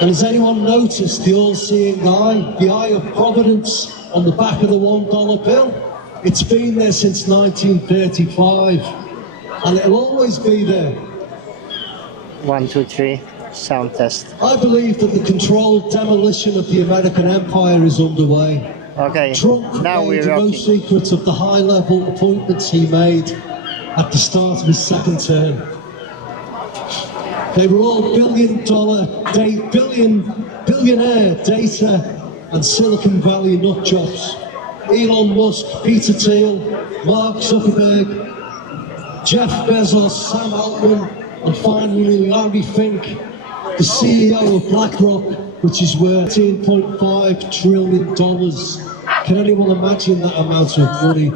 And has anyone noticed the all-seeing eye, the eye of providence on the back of the $1 bill? It's been there since 1935, and it'll always be there. 1, 2, 3, sound test. I believe that the controlled demolition of the American empire is underway. Okay, Trump now made we're no secret of the high-level appointments he made at the start of his second term. They were all billionaire data and Silicon Valley nut jobs. Elon Musk, Peter Thiel, Mark Zuckerberg, Jeff Bezos, Sam Altman, and finally Larry Fink, the CEO of BlackRock, which is worth $10.5 trillion. Can anyone imagine that amount of money?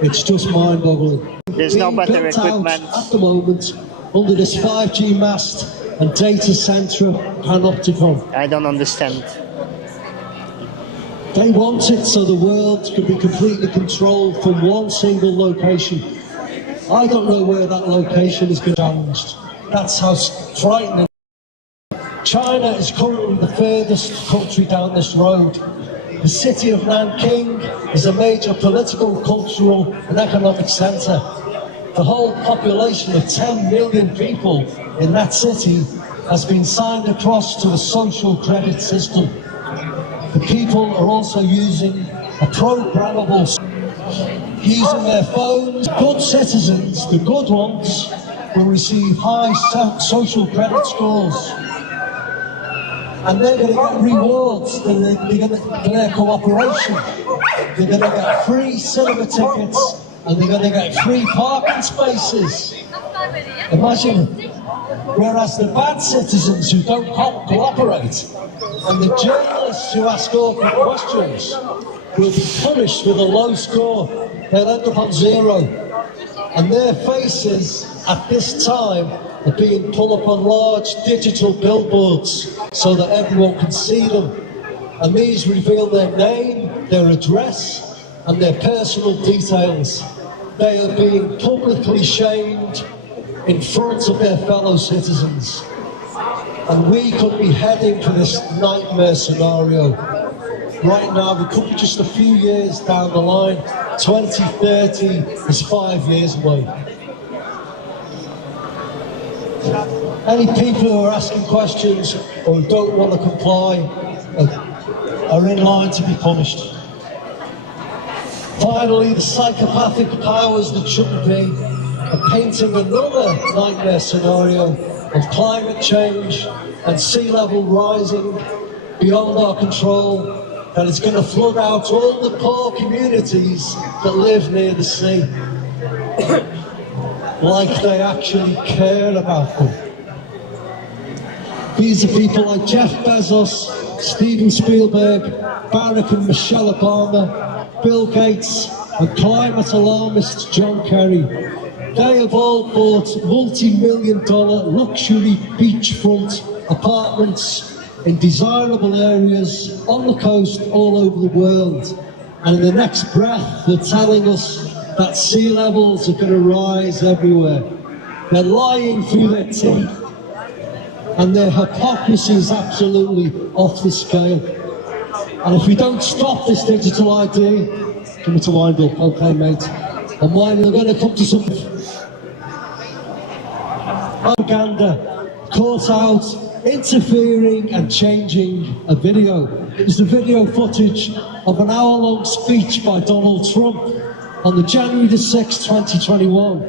It's just mind-boggling. There's no better equipment at the moment under this 5G mast and data center panopticon. I don't understand. They want it so the world can be completely controlled from one single location. I don't know where that location is challenged. That's how frightening. China is currently the furthest country down this road. The city of Nanking is a major political, cultural and economic center. The whole population of 10 million people in that city has been signed across to a social credit system. The people are also using a programmable, using their phones. Good citizens, the good ones, will receive high social credit scores. And they're going to get rewards for their cooperation. They're going to get free cinema tickets and they're going to get free parking spaces. Imagine. Whereas the bad citizens who don't cooperate and the journalists who ask awkward questions will be punished with a low score. They'll end up on 0. And their faces at this time are being put up on large digital billboards so that everyone can see them. And these reveal their name, their address, and their personal details. They are being publicly shamed in front of their fellow citizens. And we could be heading for this nightmare scenario. Right now, we could be just a few years down the line. 2030 is 5 years away. Any people who are asking questions or don't want to comply are in line to be punished. Finally, the psychopathic powers that shouldn't be are painting another nightmare scenario of climate change and sea level rising beyond our control, that is going to flood out all the poor communities that live near the sea. Like they actually care about them. These are people like Jeff Bezos, Steven Spielberg, Barack and Michelle Obama, Bill Gates, and climate alarmist John Kerry. They have all bought multi-million-dollar luxury beachfront apartments in desirable areas on the coast all over the world. And in the next breath, they're telling us that sea levels are going to rise everywhere. They're lying through their teeth. And their hypocrisy is absolutely off the scale. And if we don't stop this digital ID, give me to wind up, okay mate? And when we're going to come to some propaganda caught out interfering and changing a video. It was the video footage of an hour-long speech by Donald Trump on the January the 6th, 2021.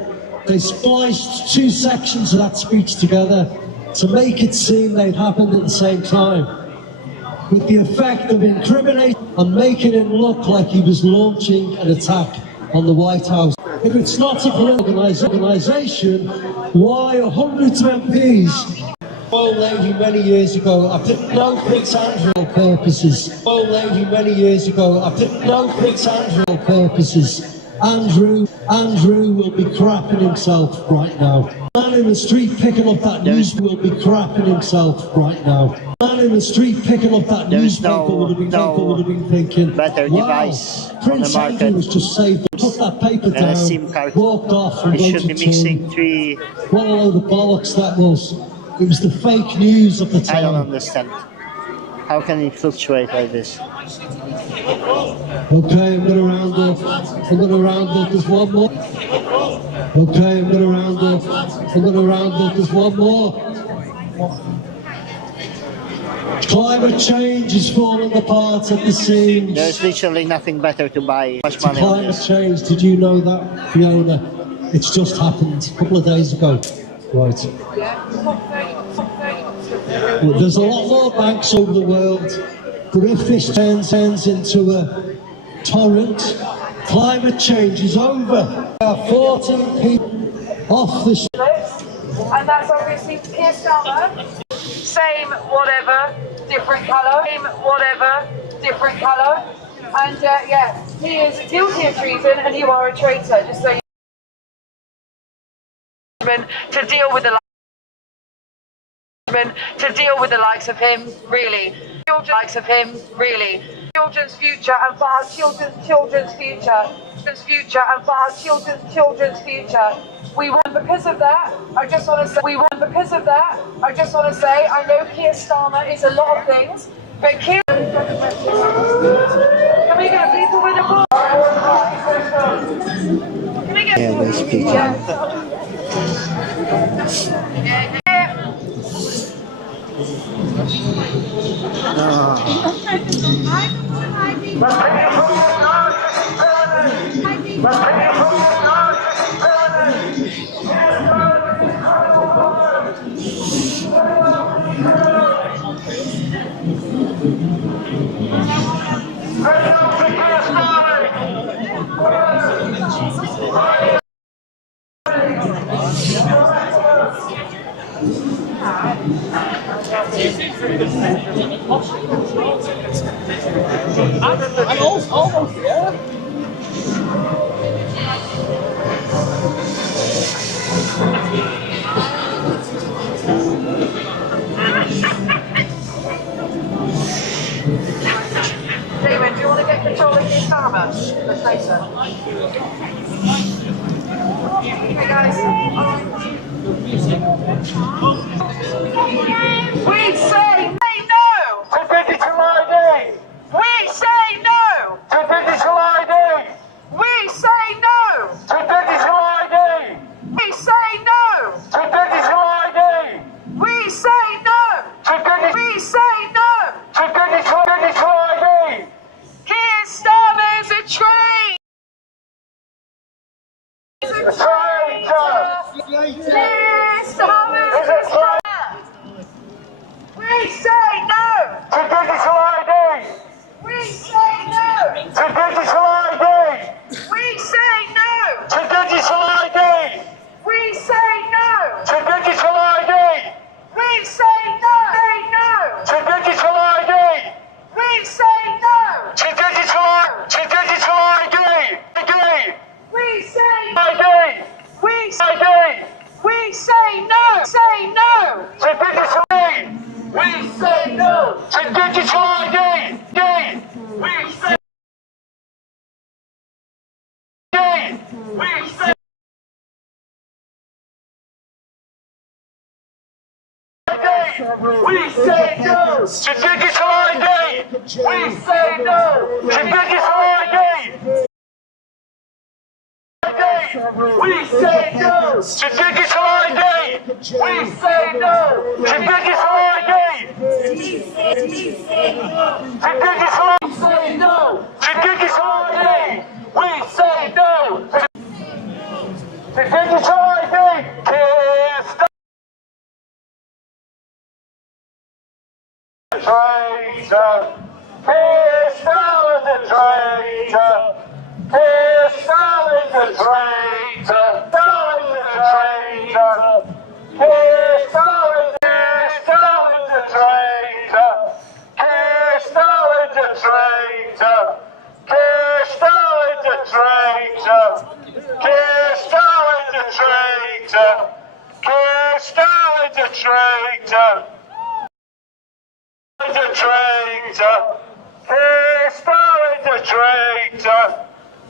They spliced 2 sections of that speech together to make it seem they'd happened at the same time, with the effect of incriminating and making it look like he was launching an attack on the White House. If it's not a political organisation, why are hundreds of MPs? Royal Navy many years ago, I didn't know Prince Andrew purposes. Royal Navy many years ago, I didn't know Prince Andrew purposes. Andrew will be crapping himself right now. Man in the street picking up that news will be crapping himself right now. Man in the street picking up that newspaper would have been thinking, better device Prince Andrew was just saved. Put that paper down, SIM card. walked off and It should be mixing 3. What a load of bollocks that was. It was the fake news of the I don't time. understand. How can it fluctuate like this? Okay, I'm gonna round off. I'm gonna round off. There's one more. Okay, I'm gonna round off. I'm gonna round off. There's one more. Climate change is falling apart at the seams. There's literally nothing better to buy. Much money on Climate this. change, did you know that, Fiona? It's just happened a couple of days ago. Right. Well, there's a lot more banks over the world, but if this turns into a torrent, climate change is over. There are 14 people off the and that's obviously Keir Starmer. Same whatever, different colour. Same whatever, different colour. And yeah, he is guilty of treason and you are a traitor, just so you to deal with the likes of him, really. Likes of him, really. Children's future and for our children's future. Children's future and for our children's future. We want because of that. I just want to say I know Keir Starmer is a lot of things, but Keir. Can we get people with a ball? Can we get? Yeah, they speak. I'm almost there. David, do you want to get control of Keir Starmer? Let's say so. Hey guys. We say no to digital ID. We say no to digital ID. We say no to digital ID. We say no to digital ID. We say no to digital. We say no to digital ID. Keir Starmer's a traitor. Keir Starmer's a traitor. We say no to digital ID. We say no to digital ID. We say no to digital ID. We say no to digital ID. We say no to digital ID. We say no to digital ID. We say ID. We say we say no. Say no to digital ID. We say no to digital ID. We say we say we say no to digital ID. We say no to digital ID. We say no to digital ID. We say no to digital ID. To digital, we say no to digital ID. We say no to digital ID. Traitor. Keir Starmer's a traitor. Keir Starmer's a traitor. Starmer's a traitor. Keir Starmer's a traitor. Keir Starmer's a traitor. Keir Starmer's a traitor. Keir Starmer's a traitor. Keir Starmer's a traitor. A traitor. Keir Starmer's a traitor.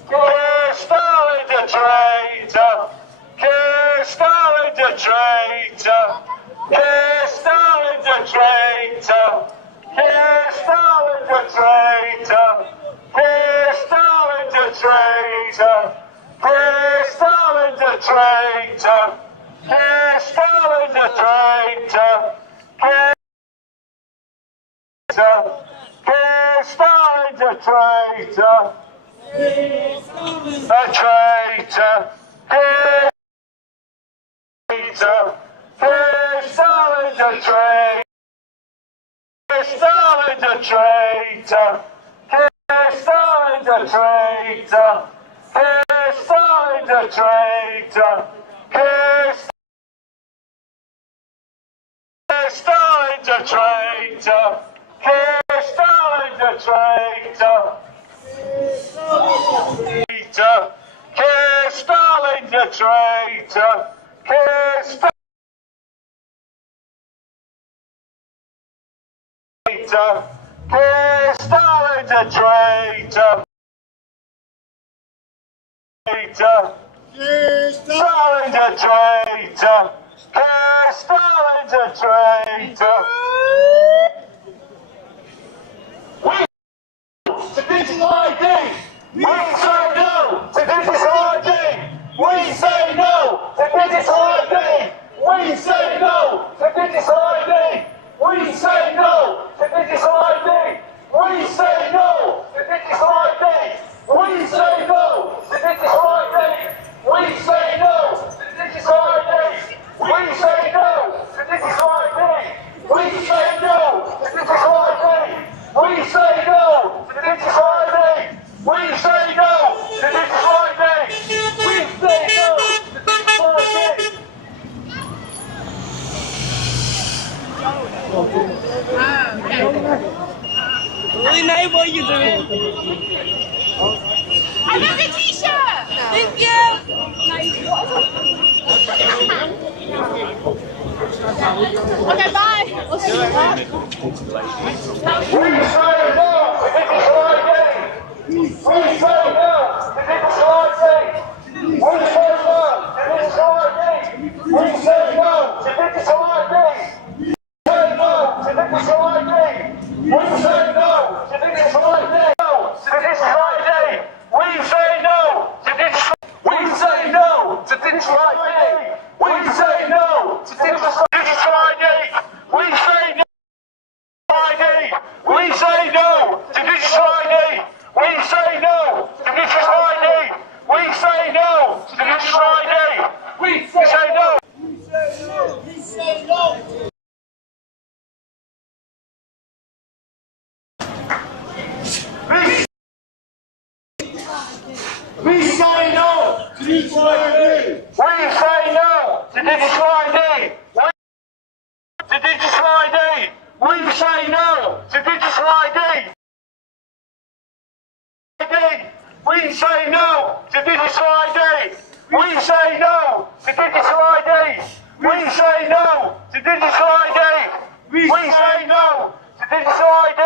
Keir Starmer's a traitor. Keir Starmer's a traitor. Keir traitor. Keir Starmer's a traitor. Keir Starmer's a traitor. Keir Starmer's a traitor. Keir Starmer's a traitor. Keir Starmer's a traitor. A traitor. Keir Starmer's a traitor. Keir Starmer's a traitor. Keir Starmer's a traitor. Keir Starmer's a traitor. Keir Starmer's a traitor. Keir Starmer's a traitor. Keir Starmer's a traitor. Keir Starmer's a traitor. Keir Starmer's a traitor. Keir Starmer's a traitor. To digital ID. We say no to digital ID. We say no to digital ID. We say no to digital ID. We say no to digital ID. We say no to digital ID. We say no to digital ID. We say no to digital ID. We say no to digital ID. We say no to digital ID. We say no to digital ID. We say no to digital ID. We say no to digital ID. Really nice, what are you doing? I got the t-shirt! Thank you! Okay, bye! We'll see you later. We say no to digital ID. We say no to digital ID. We say no to digital ID. We say no to digital ID. We say no to digital ID. We say no to digital ID. We say no to digital. We say no to digital ID. We say no to digital ID. We say no ID. We say no to digital ID. We say no to digital ID. We say no to digital ID. We say no. We say no. We say no. We say no to digital ID. We say no to digital ID. To digital ID. We say no to digital ID. We say no to digital ID. We say no to digital ID. We say no to digital ID. We say no to digital ID.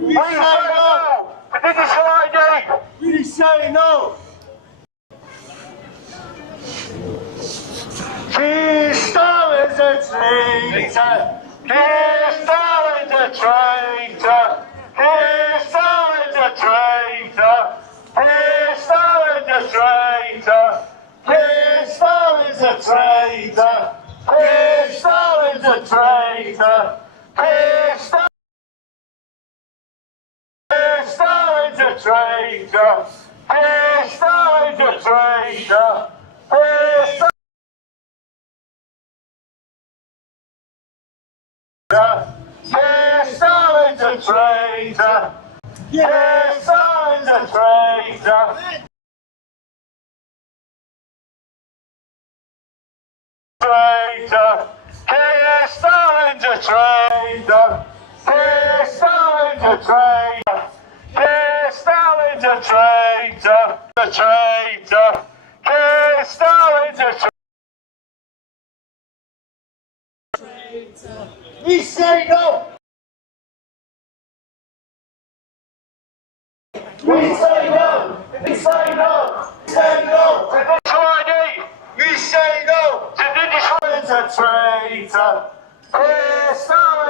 We say no to digital ID. We say no. Keir Starmer's a traitor. Keir Starmer's a traitor. Keir Starmer's a traitor. Keir Starmer's a traitor. Keir Starmer's a traitor. Keir Starmer's a traitor. Keir Starmer's a traitor. Keir Starmer's a traitor. Keir Starmer's a traitor. Keir Starmer's a traitor. Traitor. Keir Starmer's a traitor. Keir Starmer's a traitor. Keir Starmer's a traitor. A traitor. Keir Starmer's a traitor. We say no. We say no. We say no. We say no. To digital ID. We say no. To digital. It's a traitor. Keir Starmer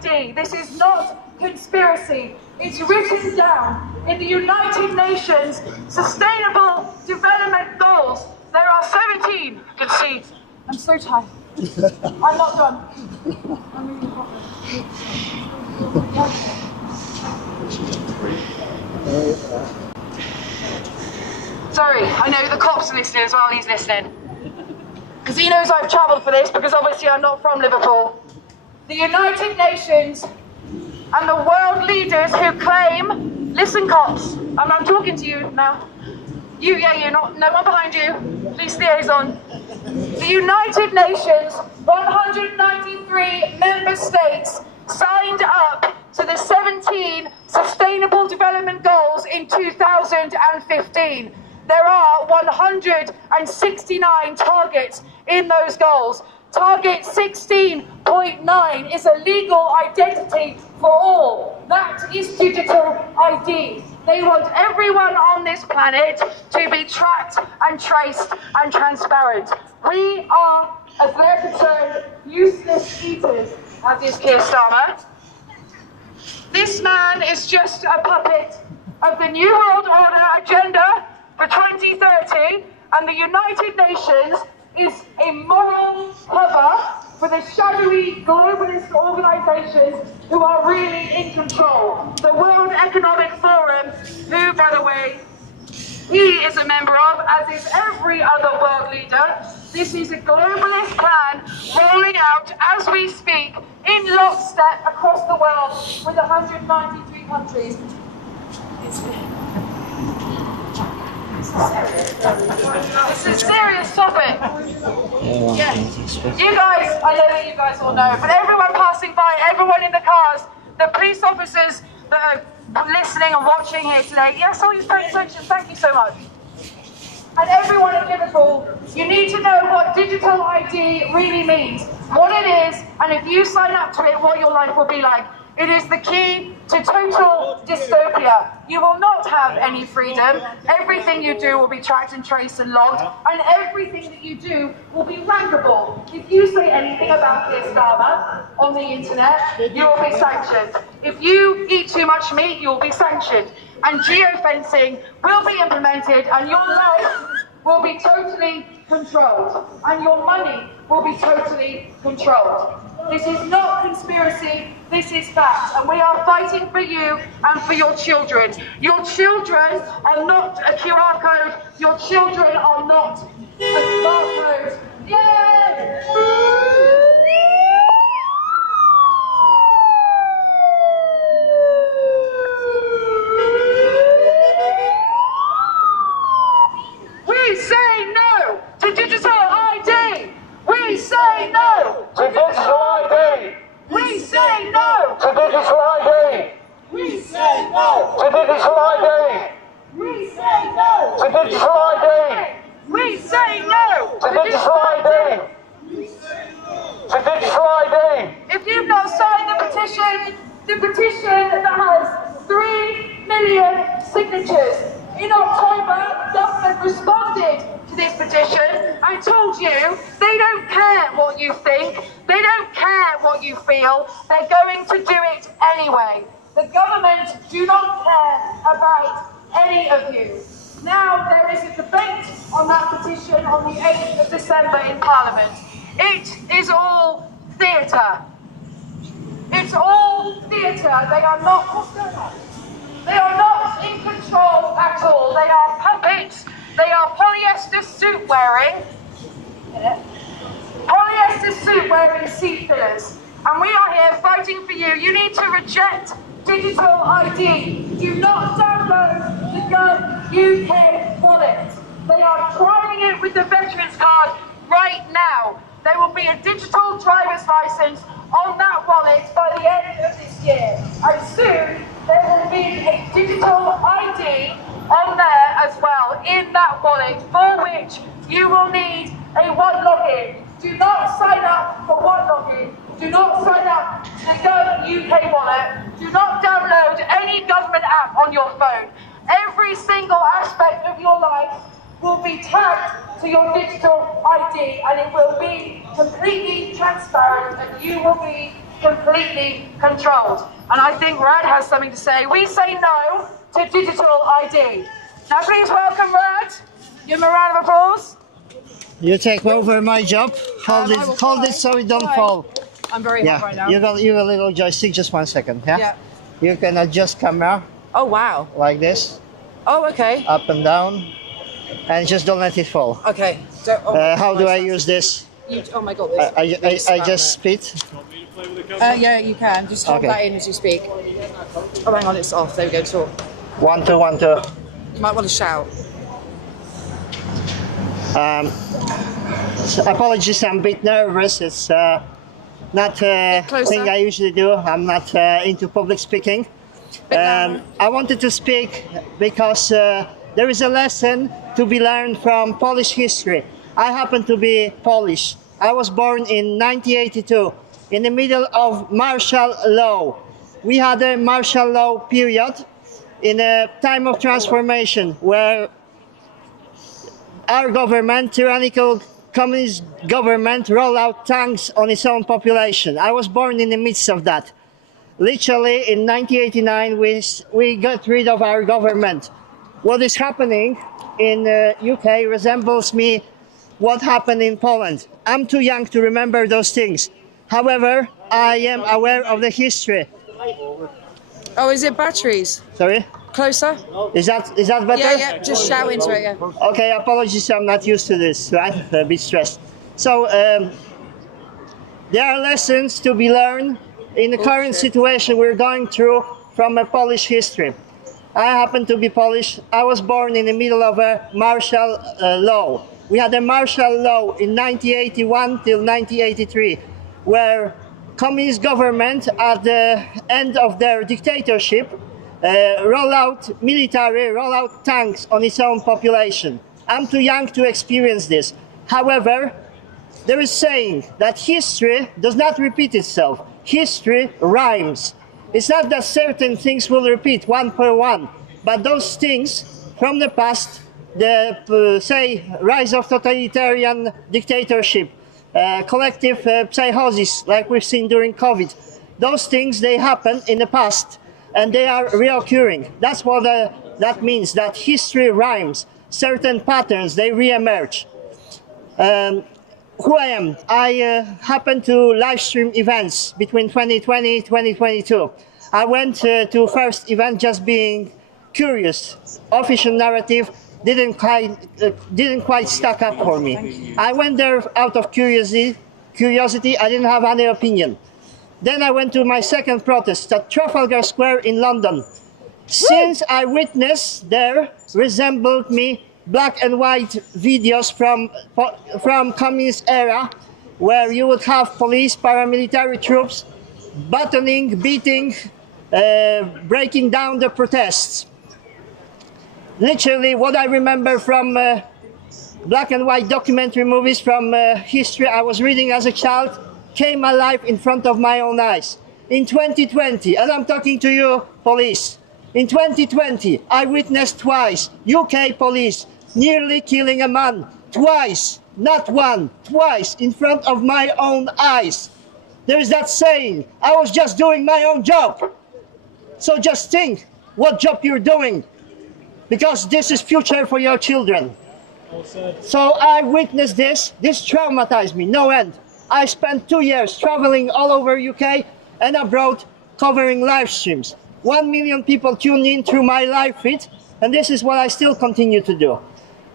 ID. This is not conspiracy. It's written down in the United Nations Sustainable Development Goals. There are 17. You can see. I'm so tired. I'm not done. I'm really popular. Sorry, I know the cops are listening as well. He's listening. Because he knows I've travelled for this, because obviously I'm not from Liverpool. The United Nations and the world leaders who claim, listen cops, I'm talking to you now. You, no one behind you, police liaison. The United Nations, 193 member states signed up to the 17 Sustainable Development Goals in 2015. There are 169 targets in those goals. Target 16.9 is a legal identity for all. That is digital ID. They want everyone on this planet to be tracked and traced and transparent. We are, as they're concerned, useless eaters, as is Keir Starmer. This man is just a puppet of the New World Order agenda for 2030, and the United Nations is a moral cover for the shadowy globalist organisations who are really in control. The World Economic Forum, who, by the way, he is a member of, as is every other world leader. This is a globalist plan rolling out as we speak in lockstep across the world with 193 countries. It's a serious topic. Yeah. You guys, I know that you guys all know, but everyone passing by, everyone in the cars, the police officers that are listening and watching here today, yes, all you paying attention, thank you so much. And everyone in Liverpool, you need to know what digital ID really means, what it is, and if you sign up to it, what your life will be like. It is the key to total dystopia. You will not have any freedom. Everything you do will be tracked and traced and logged, and everything that you do will be rankable. If you say anything about Keir Starmer on the internet, you will be sanctioned. If you eat too much meat, you will be sanctioned. And geofencing will be implemented, and your life will be totally controlled, and your money will be totally controlled. This is not conspiracy, this is fact, and we are fighting for you and for your children. Your children are not a QR code, your children are not a barcode. Yay! We say no to digital ID! We say no To digital ID! We say no To digital ID! We say no To digital ID! We say no To digital ID! We say no To digital ID! To digital ID! If you've not signed the petition that has 3 million signatures, in October, government responded to this petition and told you they don't care what you think, they don't care what you feel, they're going to do it anyway. The government do not care about any of you. Now there is a debate on that petition on the 8th of December in Parliament. It is all theatre. It's all theatre. They are not, they are not in control at all. They are puppets. They are polyester suit wearing, seat fillers. And we are here fighting for you. You need to reject digital ID. Do not download the Gov UK wallet. They are trying it with the Veterans Card right now. There will be a digital driver's license on that wallet by the end of this year. And soon there will be a digital ID on there as well, in that wallet, for which you will need a one login. Do not sign up for one login. Do not sign up to the Gov UK wallet. Do not download any government app on your phone. Every single aspect of your life will be tagged to your digital ID, and it will be completely transparent, and you will be completely controlled. And I think Rad has something to say. We say no to digital ID. Now please welcome Rad. Give him a round of applause. You take over my job. Hold it so it don't fall. I'm very hot right now. You got a little joystick. Just 1 second. Yeah. Yeah. You can adjust camera Oh wow. like this, Oh okay. up and down, and just don't let it fall. Okay. So, How do I use this? Oh my god. I just spit. Yeah, you can. Just hold Okay. that in as you speak. Oh, hang on, it's off. There we go. Talk. 1, 2, 1, 2. You might want to shout. So apologies, I'm a bit nervous. It's not a closer. thing I usually do. I'm not into public speaking. I wanted to speak because there is a lesson to be learned from Polish history. I happen to be Polish. I was born in 1982 in the middle of martial law. We had a martial law period in a time of transformation where our government, tyrannical communist government, rolled out tanks on its own population. I was born in the midst of that. Literally in 1989 we got rid of our government. What is happening in UK resembles me what happened in Poland. I'm too young to remember those things. However, I am aware of the history. Oh, is it batteries? Sorry? Closer? Is that better? Yeah. Just shout into it. Yeah. Okay, apologies, I'm not used to this, right? A bit stressed. So, there are lessons to be learned in the current situation we're going through from a Polish history. I happen to be Polish. I was born in the middle of a martial law. We had a martial law in 1981 till 1983, where communist government at the end of their dictatorship roll out military, roll out tanks on its own population. I'm too young to experience this. However, there is saying that history does not repeat itself. History rhymes. It's not that certain things will repeat one per one, but those things from the past, the say rise of totalitarian dictatorship, collective psychosis like we've seen during COVID, those things, they happen in the past and they are reoccurring. That's what that means, that history rhymes. Certain patterns, they re-emerge. Who I am? I happen to live stream events between 2020 and 2022. I went to first event just being curious. Official narrative didn't quite stack up for me. I went there out of curiosity. I didn't have any opinion. Then I went to my second protest at Trafalgar Square in London. Since I witnessed there resembled me black and white videos from communist era, where you would have police, paramilitary troops buttoning, beating, breaking down the protests. Literally, what I remember from black and white documentary movies from history I was reading as a child came alive in front of my own eyes. In 2020, and I'm talking to you, police, in 2020, I witnessed twice UK police nearly killing a man. Twice, not one, twice, in front of my own eyes. There's that saying, I was just doing my own job. So just think what job you're doing, because this is future for your children. So I witnessed this traumatized me, no end. I spent 2 years traveling all over UK and abroad covering live streams. 1 million people tune in through my live feed, and this is what I still continue to do.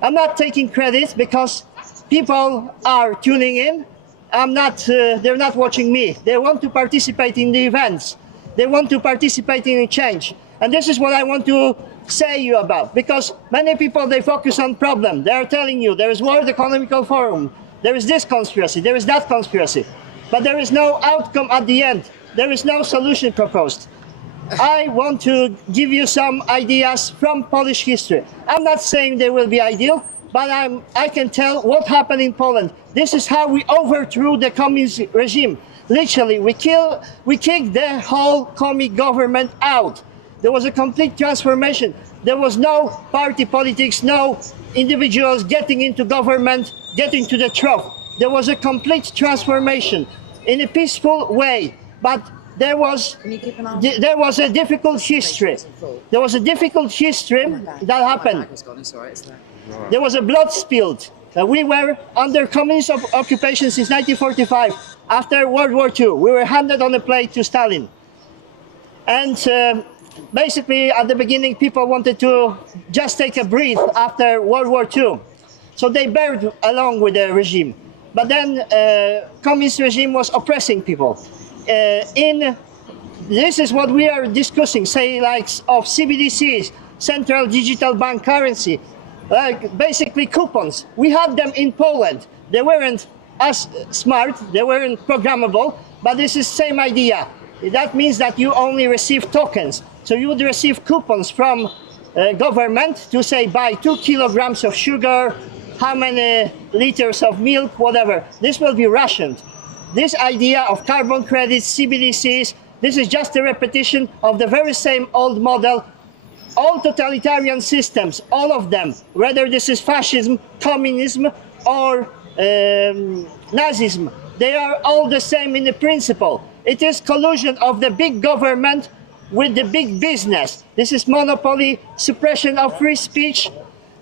I'm not taking credit because people are tuning in. They're not watching me. They want to participate in the events. They want to participate in a change. And this is what I want to say you about, because many people, they focus on problem. They are telling you there is World Economic Forum, there is this conspiracy, there is that conspiracy, but there is no outcome at the end. There is no solution proposed. I want to give you some ideas from Polish history. I'm not saying they will be ideal, but I can tell what happened in Poland. This is how we overthrew the communist regime. Literally, we kicked the whole commie government out. There was a complete transformation. There was no party politics, no individuals getting into government, getting to the trough. There was a complete transformation in a peaceful way. but there was a difficult history. There was a difficult history that happened. There was a blood spilled. We were under communist occupation since 1945. After World War II, we were handed on a plate to Stalin. And basically, at the beginning, people wanted to just take a breath after World War II. So they bared along with the regime. But then communist regime was oppressing people. This is what we are discussing, say like of CBDCs, central digital bank currency, like basically coupons. We had them in Poland. They weren't as smart, they weren't programmable, but this is same idea. That means that you only receive tokens. So you would receive coupons from government to say buy 2 kilograms of sugar, how many liters of milk, whatever. This will be rationed. This idea of carbon credits, CBDCs, this is just a repetition of the very same old model. All totalitarian systems, all of them, whether this is fascism, communism, or Nazism, they are all the same in the principle. It is collusion of the big government with the big business. This is monopoly, suppression of free speech.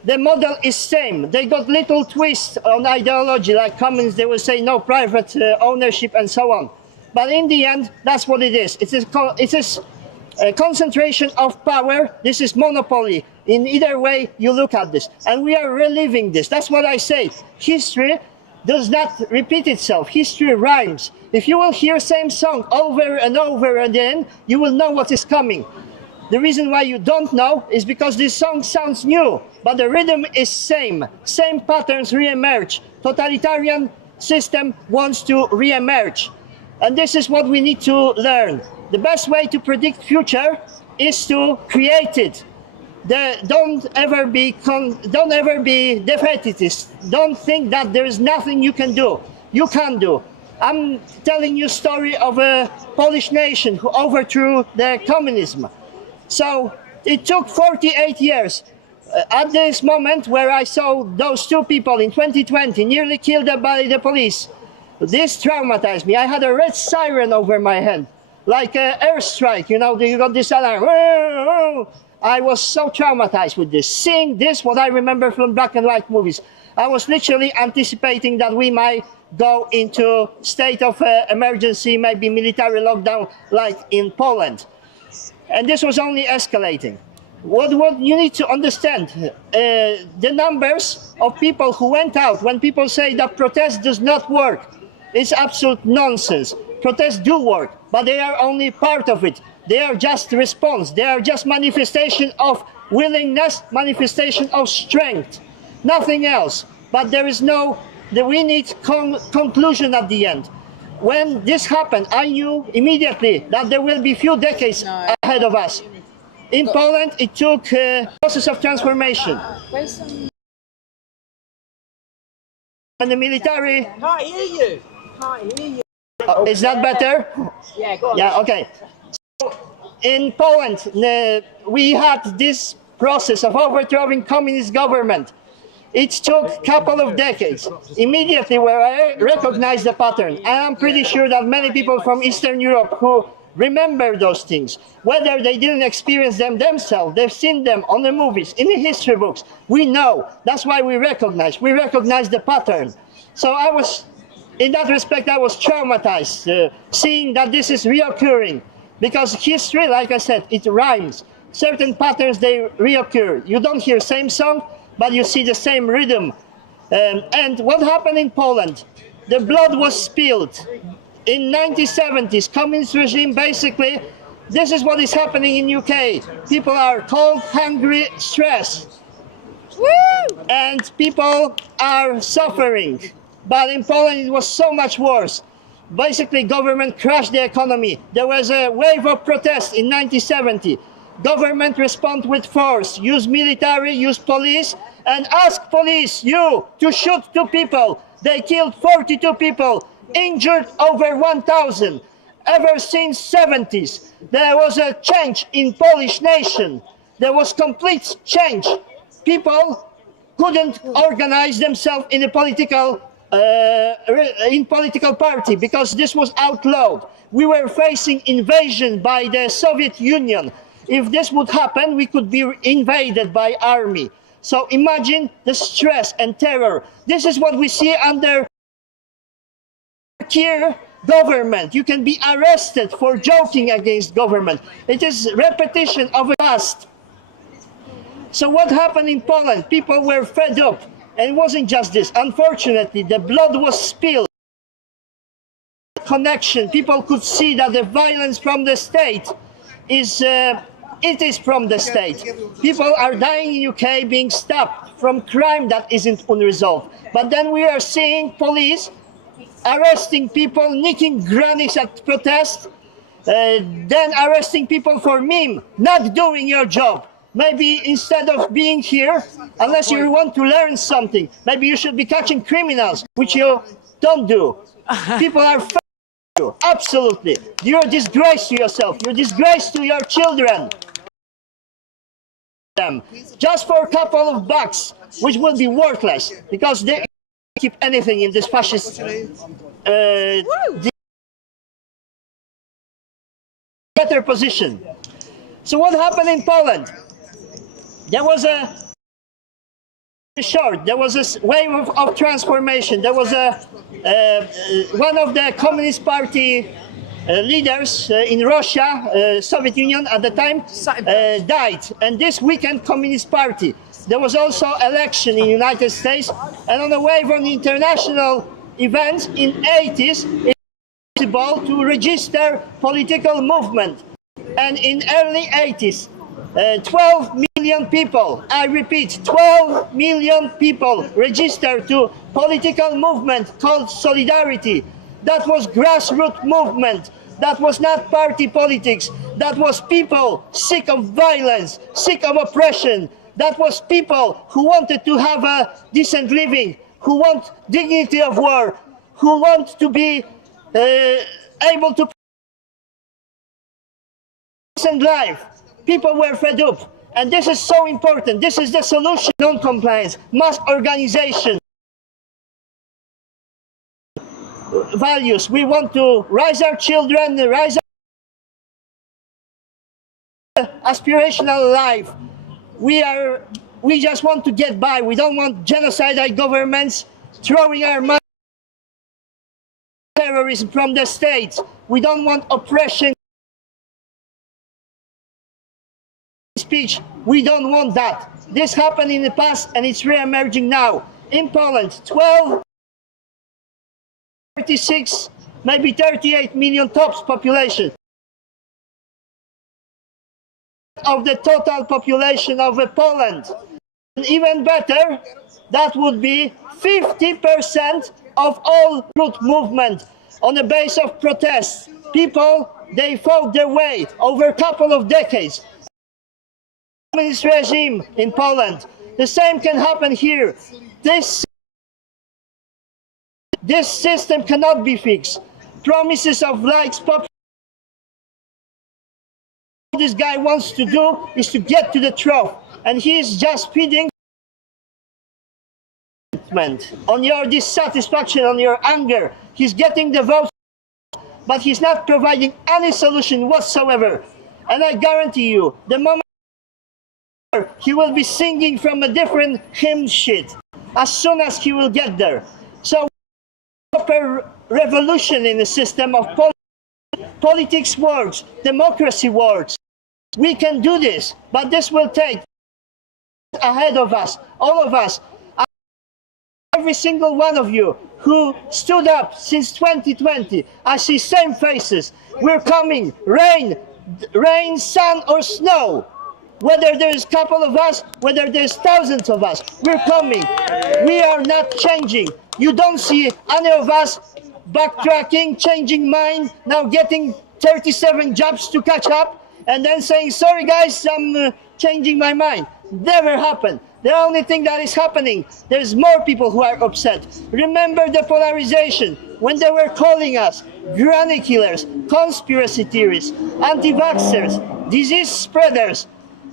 The model is same. They got little twists on ideology, like communists, they will say no private ownership and so on. But in the end, that's what it is. It is a concentration of power. This is monopoly. In either way you look at this. And we are reliving this. That's what I say. History does not repeat itself. History rhymes. If you will hear same song over and over again, you will know what is coming. The reason why you don't know is because this song sounds new, but the rhythm is same. Same patterns re-emerge. Totalitarian system wants to re-emerge. And this is what we need to learn. The best way to predict future is to create it. Don't ever be defeatist. Don't think that there is nothing you can do. You can do. I'm telling you a story of a Polish nation who overthrew the communism. So it took 48 years. At this moment where I saw those 2 people in 2020 nearly killed by the police, this traumatized me. I had a red siren over my head, like an airstrike, you know, you got this alarm. I was so traumatized with this. Seeing this, what I remember from black and white movies, I was literally anticipating that we might go into state of emergency, maybe military lockdown, like in Poland. And this was only escalating. What you need to understand, the numbers of people who went out, when people say that protest does not work, it's absolute nonsense. Protests do work, but they are only part of it. They are just response. They are just manifestation of willingness, manifestation of strength, nothing else. But there is we need conclusion at the end. When this happened, I knew immediately that there will be few decades ahead of us. In Poland, it took a process of transformation. And the military... Can't hear you. Can't hear you. Is that better? Yeah, go on. Yeah, okay. So in Poland, we had this process of overthrowing communist government. It took a couple of decades. Immediately where I recognized the pattern, I am pretty sure that many people from Eastern Europe who remember those things, whether they didn't experience them themselves, they've seen them on the movies, in the history books, we know. That's why we recognize the pattern. So in that respect, I was traumatized, seeing that this is reoccurring. Because history, like I said, it rhymes. Certain patterns, they reoccur. You don't hear same song, but you see the same rhythm. And what happened in Poland? The blood was spilled. In 1970s, communist regime, basically, this is what is happening in UK. People are cold, hungry, stressed. Woo! And people are suffering. But in Poland, it was so much worse. Basically, government crashed the economy. There was a wave of protest in 1970. Government respond with force, use military, use police, and ask police, you, to shoot 2 people. They killed 42 people, injured over 1,000. Ever since 70s, there was a change in Polish nation. There was complete change. People couldn't organize themselves in a political in political party because this was outlawed. We were facing invasion by the Soviet Union. If this would happen, we could be invaded by army. So imagine the stress and terror. This is what we see under Kier government. You can be arrested for joking against government. It is repetition of a past. So what happened in Poland? People were fed up. And it wasn't just this. Unfortunately, the blood was spilled. Connection. People could see that the violence from the state is from the state. People are dying in UK being stopped from crime that isn't unresolved. But then we are seeing police arresting people, nicking grannies at protest, then arresting people for meme, not doing your job. Maybe instead of being here, unless you want to learn something, maybe you should be catching criminals, which you don't do. People are you. Absolutely. You're a disgrace to yourself. You're a disgrace to your children. Just for a couple of bucks, which will be worthless, because they keep anything in this fascist better position. So what happened in Poland? There was a wave of transformation. There was one of the Communist Party leaders in Russia, Soviet Union at the time, died. And this weakened Communist Party. There was also election in the United States. And on the wave of international events in 80s, it was possible to register political movement. And in early 80s, 12 million people, I repeat, 12 million people registered to political movement called Solidarity. That was grassroots movement. That was not party politics. That was people sick of violence, sick of oppression. That was people who wanted to have a decent living, who want dignity of war, who want to be able to decent life. People were fed up. And this is so important. This is the solution. Non-compliance, mass organization. Values. We want to raise our children, raise our aspirational life. We just want to get by. We don't want genocidal governments throwing our money, terrorism from the states. We don't want oppression. Speech. We don't want that. This happened in the past and it's re-emerging now. In Poland, 36, maybe 38 million tops population of the total population of Poland. And even better, that would be 50% of all root movement on the base of protests. People, they fought their way over a couple of decades. Communist regime in Poland. The same can happen here. This system cannot be fixed. Promises of likes, all this guy wants to do is to get to the trough, and he is just feeding on your dissatisfaction, on your anger. He's getting the votes, but he's not providing any solution whatsoever. And I guarantee you, the moment he will be singing from a different hymn sheet as soon as he will get there. So proper revolution in the system of politics works, democracy works. We can do this, but this will take ahead of us, all of us. Every single one of you who stood up since 2020, I see same faces. We're coming, rain, sun or snow. Whether there's a couple of us, whether there's thousands of us, we're coming. We are not changing. You don't see any of us backtracking, changing mind, now getting 37 jobs to catch up, and then saying, sorry guys, I'm changing my mind. Never happened. The only thing that is happening, there's more people who are upset. Remember the polarization, when they were calling us granny killers, conspiracy theorists, anti-vaxxers, disease spreaders.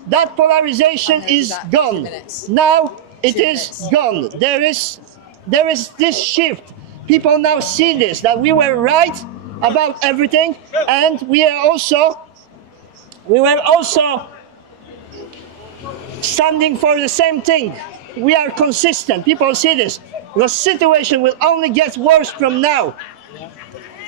That polarization is gone. Now it is gone. There is there is this shift. People now see this, that we were right about everything, and we were also standing for the same thing. We are consistent. People see this. The situation will only get worse from now.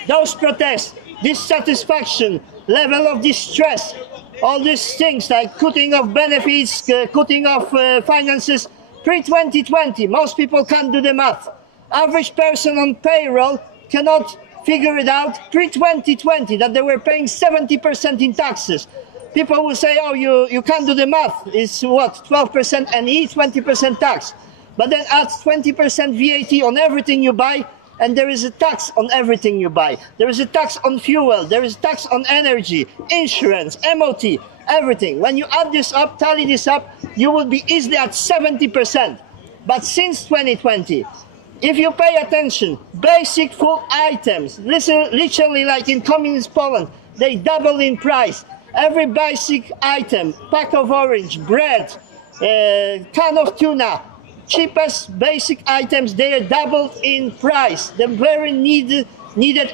Those protests, dissatisfaction, level of distress, all these things like cutting off benefits, cutting off finances. Pre-2020, most people can't do the math. Average person on payroll cannot figure it out. Pre-2020, that they were paying 70% in taxes. People will say, oh, you can't do the math. It's what, 12% NE, 20% tax. But then add 20% VAT on everything you buy, and there is a tax on everything you buy. There is a tax on fuel, there is a tax on energy, insurance, MOT, everything. When you add this up, tally this up, you will be easily at 70%. But since 2020, if you pay attention, basic food items, literally like in communist Poland, they double in price. Every basic item, pack of orange, bread, can of tuna, cheapest basic items, they are doubled in price. The very needed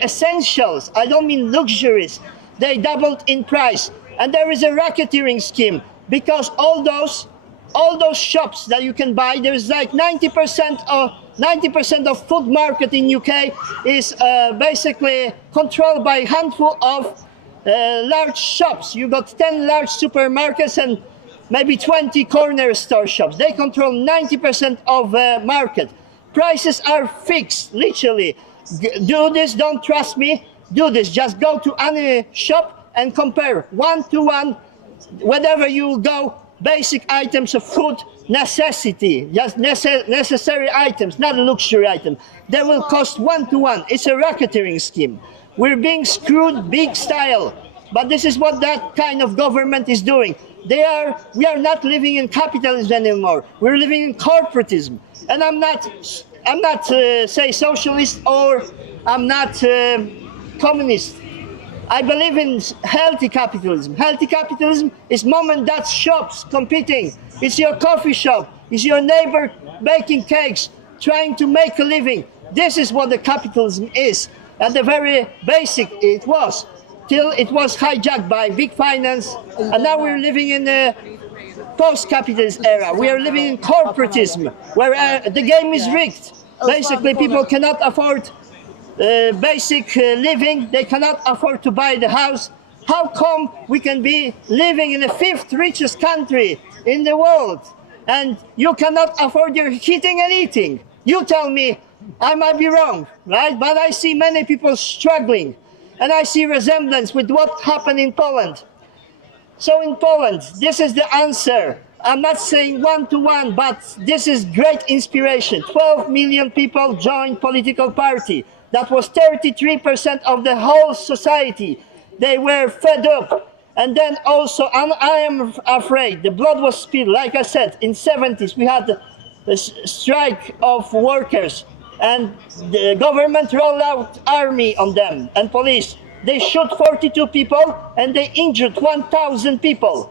essentials, I don't mean luxuries, they doubled in price. And there is a racketeering scheme, because all those shops that you can buy, there's like 90% of food market in UK is basically controlled by a handful of large shops. You got 10 large supermarkets and maybe 20 corner store shops. They control 90% of the market. Prices are fixed, literally. Do this, don't trust me, do this. Just go to any shop and compare 1-to-1, wherever you go, basic items of food, necessity, just necessary items, not luxury items. They will cost 1-to-1. It's a racketeering scheme. We're being screwed big style, but this is what that kind of government is doing. We are not living in capitalism anymore. We're living in corporatism. And I'm not say socialist, or I'm not communist. I believe in healthy capitalism. Healthy capitalism is mom and dad shops competing. It's your coffee shop. It's your neighbor baking cakes, trying to make a living. This is what the capitalism is. At the very basic it was, till it was hijacked by big finance, and now we're living in a post-capitalist era. We are living in corporatism, where the game is rigged. Basically, people cannot afford basic living, they cannot afford to buy the house. How come we can be living in the 5th richest country in the world, and you cannot afford your heating and eating? You tell me. I might be wrong, right? But I see many people struggling, and I see resemblance with what happened in Poland. So in Poland, this is the answer. I'm not saying 1-to-1, but this is great inspiration. 12 million people joined political party. That was 33% of the whole society. They were fed up. And then also, I am afraid, the blood was spilled. Like I said, in 70s, we had a strike of workers, and the government rolled out army on them and police. They shot 42 people and they injured 1,000 people.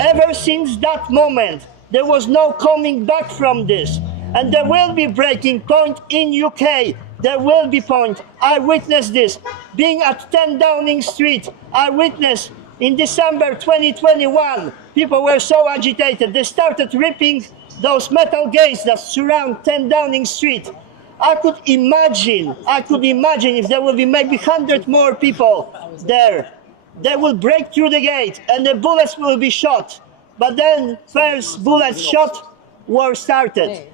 Ever since that moment, there was no coming back from this. And there will be breaking point in UK. There will be point. I witnessed this. Being at 10 Downing Street, I witnessed in December 2021, people were so agitated. They started ripping those metal gates that surround 10 Downing Street. I could imagine if there will be maybe 100 more people there. They will break through the gate and the bullets will be shot. But then first bullets shot, war started.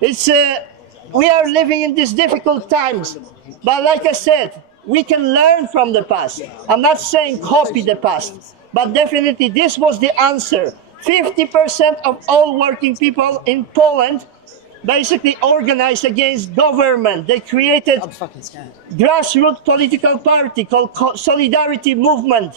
We are living in these difficult times. But like I said, we can learn from the past. I'm not saying copy the past, but definitely this was the answer. 50% of all working people in Poland basically organized against government. They created grassroots political party called Solidarity Movement.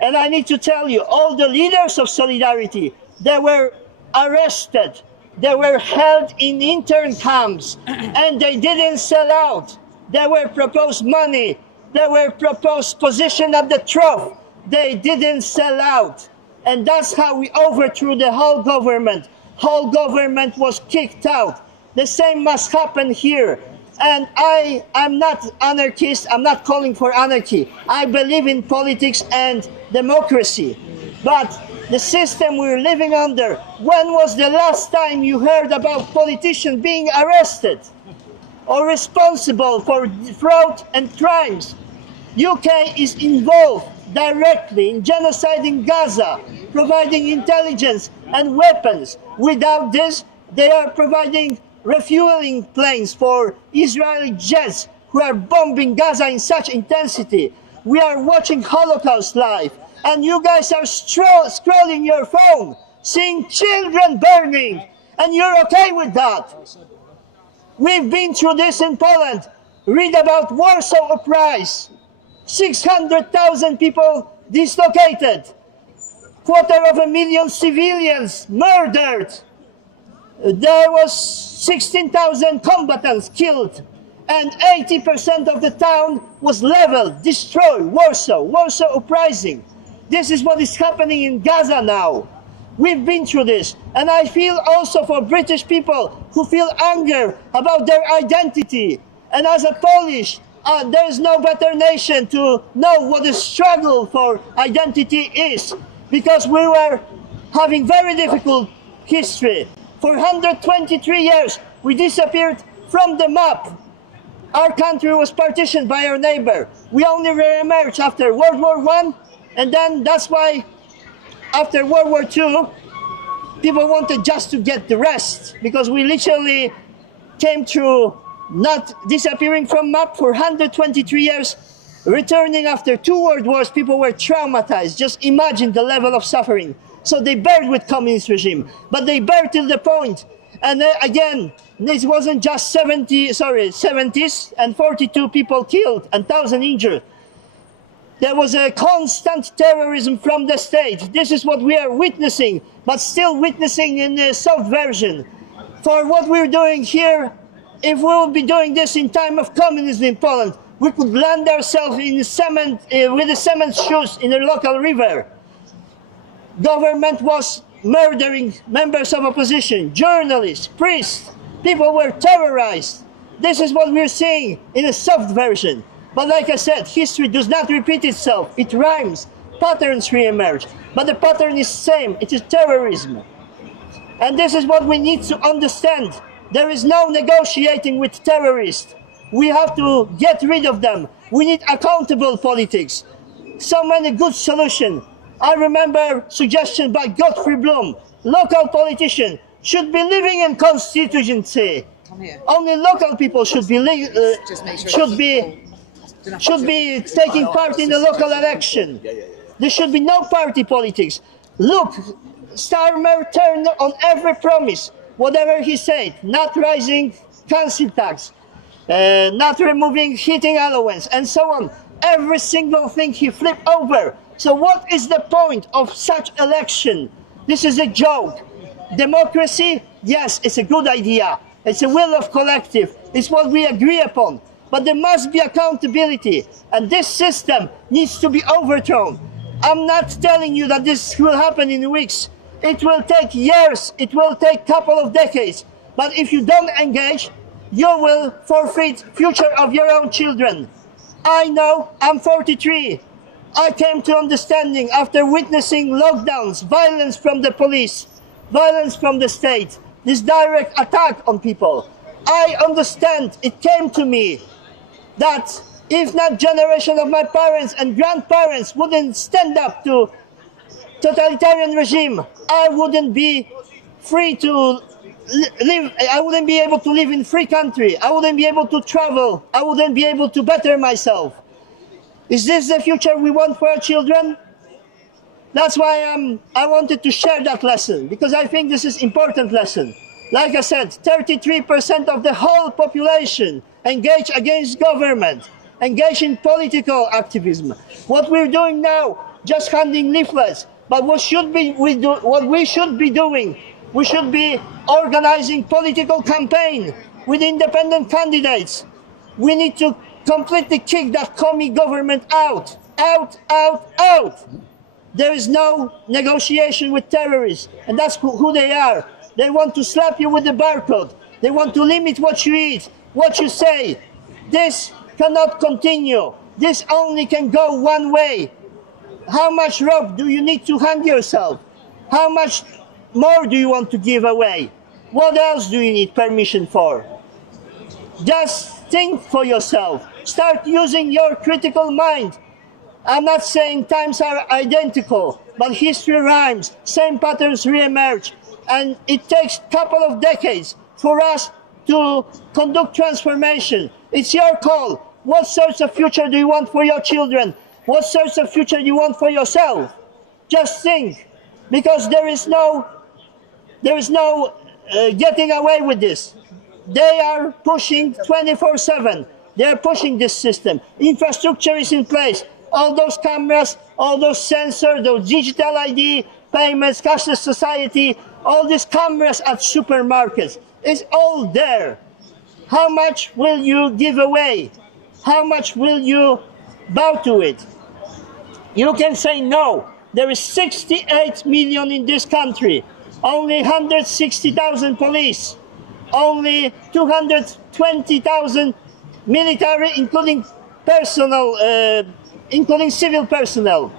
And I need to tell you, all the leaders of Solidarity, they were arrested. They were held in intern camps, and they didn't sell out. They were proposed money. They were proposed position at the trough. They didn't sell out. And that's how we overthrew the whole government. Whole government was kicked out. The same must happen here. And I'm not anarchist, I'm not calling for anarchy. I believe in politics and democracy. But the system we're living under, when was the last time you heard about politicians being arrested or responsible for fraud and crimes? UK is involved directly in genocide in Gaza, providing intelligence and weapons. Without this, they are providing refueling planes for Israeli jets who are bombing Gaza in such intensity. We are watching Holocaust live, and you guys are scrolling your phone, seeing children burning, and you're okay with that. We've been through this in Poland. Read about Warsaw Uprising. 600,000 people dislocated. 250,000 civilians murdered. There was 16,000 combatants killed, and 80% of the town was leveled, destroyed. Warsaw Uprising. This is what is happening in Gaza now. We've been through this, and I feel also for British people who feel anger about their identity. And as a Polish, there is no better nation to know what the struggle for identity is, because we were having very difficult history. For 123 years, we disappeared from the map. Our country was partitioned by our neighbor. We only re-emerged after World War I, and then that's why after World War II, people wanted just to get the rest, because we literally came through not disappearing from map for 123 years, returning after 2 world wars. People were traumatized. Just imagine the level of suffering. So they bared with communist regime, but they bared till the point. And again, this wasn't just 70s and 42 people killed and 1,000 injured. There was a constant terrorism from the state. This is what we are witnessing, but still witnessing in a soft version. For what we're doing here, if we would be doing this in time of communism in Poland, we could land ourselves in cement, with the cement shoes in a local river. Government was murdering members of opposition, journalists, priests. People were terrorized. This is what we're seeing in a soft version. But like I said, history does not repeat itself. It rhymes. Patterns re-emerge. But the pattern is the same. It is terrorism. And this is what we need to understand. There is no negotiating with terrorists. We have to get rid of them. We need accountable politics. So many good solutions. I remember suggestion by Gottfried Bloom. Local politicians should be living in constituency. Only local people should be taking part in the local election. There should be no party politics. Look, Starmer turned on every promise. Whatever he said, not raising council tax, not removing heating allowance, and so on. Every single thing he flipped over. So what is the point of such election? This is a joke. Democracy, yes, it's a good idea. It's a will of collective. It's what we agree upon. But there must be accountability. And this system needs to be overthrown. I'm not telling you that this will happen in weeks. It will take years. It will take a couple of decades. But if you don't engage, you will forfeit future of your own children. I know, I'm 43. I came to understanding after witnessing lockdowns, violence from the police, violence from the state, this direct attack on people. I understand, it came to me that if not generation of my parents and grandparents wouldn't stand up to totalitarian regime, I wouldn't be free to live, I wouldn't be able to live in free country, I wouldn't be able to travel, I wouldn't be able to better myself. Is this the future we want for our children? That's why I wanted to share that lesson, because I think this is important lesson. Like I said, 33% of the whole population engage against government, engage in political activism. What we're doing now, just handing leaflets, but what we should be doing, we should be organizing political campaign with independent candidates. We need to completely kick that commie government out, out, out, out. There is no negotiation with terrorists, and that's who they are. They want to slap you with the barcode. They want to limit what you eat, what you say. This cannot continue. This only can go one way. How much rope do you need to hang yourself? How much more do you want to give away? What else do you need permission for? Just think for yourself. Start using your critical mind. I'm not saying times are identical, but history rhymes, same patterns re-emerge, and it takes a couple of decades for us to conduct transformation. It's your call. What sorts of future do you want for your children? What sorts of future do you want for yourself? Just think, because there is no getting away with this. They are pushing 24/7. They are pushing this system. Infrastructure is in place. All those cameras, all those sensors, those digital ID, payments, cashless society, all these cameras at supermarkets, it's all there. How much will you give away? How much will you bow to it? You can say no. There is 68 million in this country. Only 160,000 police. Only 220,000 military, including personnel, including civil personnel.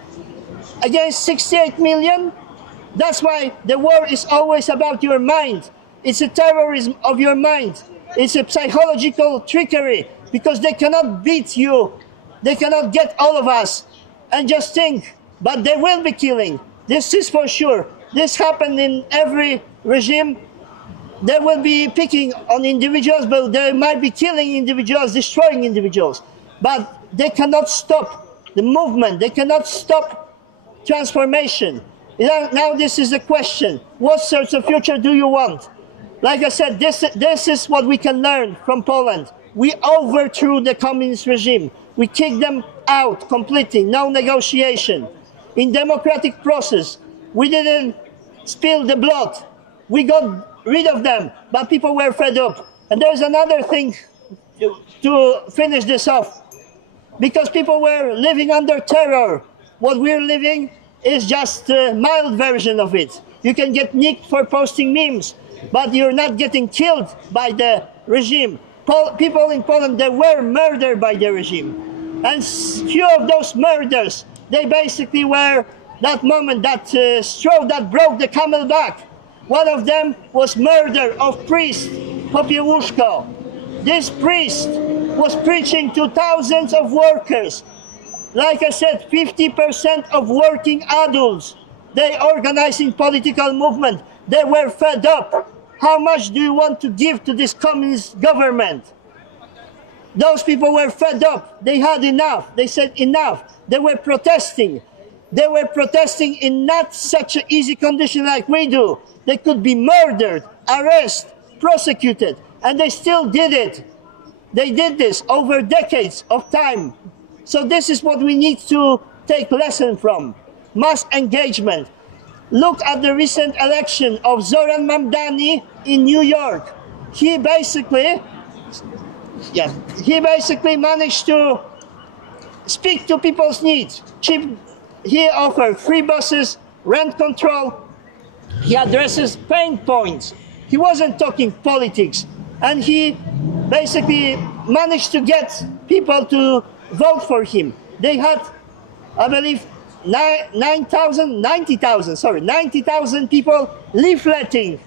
Against 68 million? That's why the war is always about your mind. It's a terrorism of your mind. It's a psychological trickery, because they cannot beat you. They cannot get all of us. And just think, but they will be killing. This is for sure. This happened in every regime. They will be picking on individuals, but they might be killing individuals, destroying individuals. But they cannot stop the movement. They cannot stop transformation. Now this is the question. What sorts of future do you want? Like I said, this is what we can learn from Poland. We overthrew the communist regime. We kicked them out completely, no negotiation. In democratic process, we didn't spill the blood. We got rid of them, but people were fed up. And there's another thing to finish this off. Because people were living under terror, what we're living is just a mild version of it. You can get nicked for posting memes, but you're not getting killed by the regime. People in Poland, they were murdered by the regime. And few of those murders, they basically were that moment, that straw that broke the camel back. One of them was murder of priest Popiełuszko. This priest was preaching to thousands of workers. Like I said, 50% of working adults, they organizing political movement. They were fed up. How much do you want to give to this communist government? Those people were fed up. They had enough. They said enough. They were protesting. They were protesting in not such an easy condition like we do. They could be murdered, arrested, prosecuted, and they still did it. They did this over decades of time. So this is what we need to take lesson from. Mass engagement. Look at the recent election of Zoran Mamdani in New York. He basically managed to speak to people's needs. He offered free buses, rent control. He addresses pain points. He wasn't talking politics. And he basically managed to get people to vote for him. They had, I believe, 90,000 people leafleting,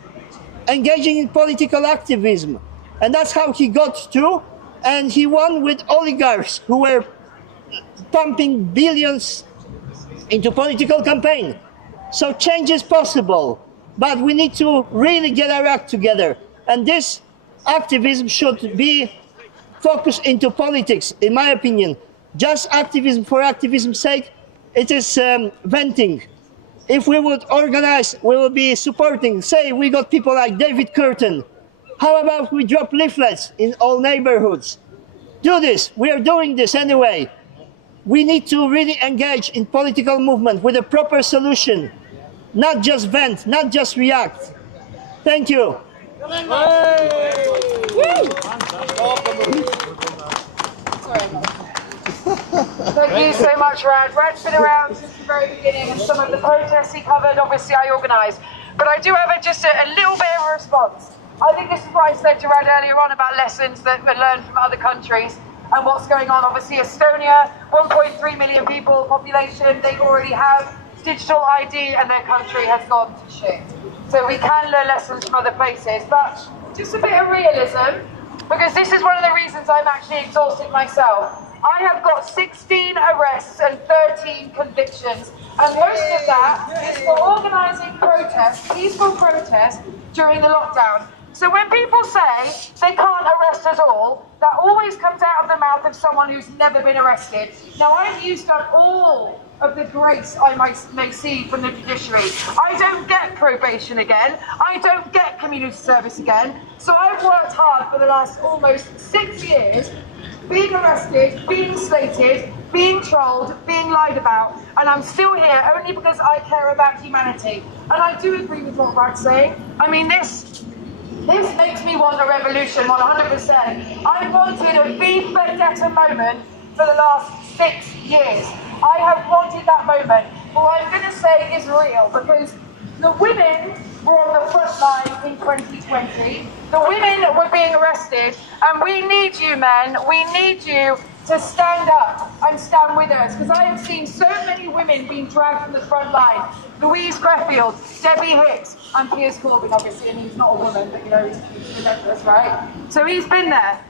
engaging in political activism. And that's how he got through. And he won with oligarchs who were pumping billions into political campaign. So change is possible, but we need to really get our act together. And this activism should be focused into politics, in my opinion. Just activism for activism's sake, it is venting. If we would organize, we will be supporting. Say we got people like David Curtin. How about we drop leaflets in all neighborhoods? Do this. We are doing this anyway. We need to really engage in political movement with a proper solution. Not just vent, not just react. Thank you. Thank you so much, Rad. Rad's been around since the very beginning, and some of the protests he covered, obviously, I organised. But I do have just a little bit of a response. I think this is what I said to Rad earlier on about lessons that were learned from other countries and what's going on. Obviously, Estonia, 1.3 million people population, they already have digital ID and their country has gone to shit. So we can learn lessons from other places, but just a bit of realism, because this is one of the reasons I'm actually exhausted myself. I have got 16 arrests and 13 convictions, and most of that is for organising protests, peaceful protests during the lockdown. So when people say they can't arrest us all, that always comes out of the mouth of someone who's never been arrested. Now, I've used up all of the grace I may see from the judiciary. I don't get probation again. I don't get community service again. So I've worked hard for the last almost 6 years, being arrested, being slated, being trolled, being lied about, and I'm still here only because I care about humanity. And I do agree with what Brad's saying. I mean, this makes me want a revolution, 100%. I wanted a V Vendetta moment for the last 6 years. I have wanted that moment. What I'm going to say is real, because the women were on the front line in 2020. The women were being arrested, and we need you, men. We need you to stand up and stand with us, because I have seen so many women being dragged from the front line. Louise Greffield, Debbie Hicks, and Piers Corbyn, obviously, and he's not a woman, but you know, he's relentless, right? So he's been there.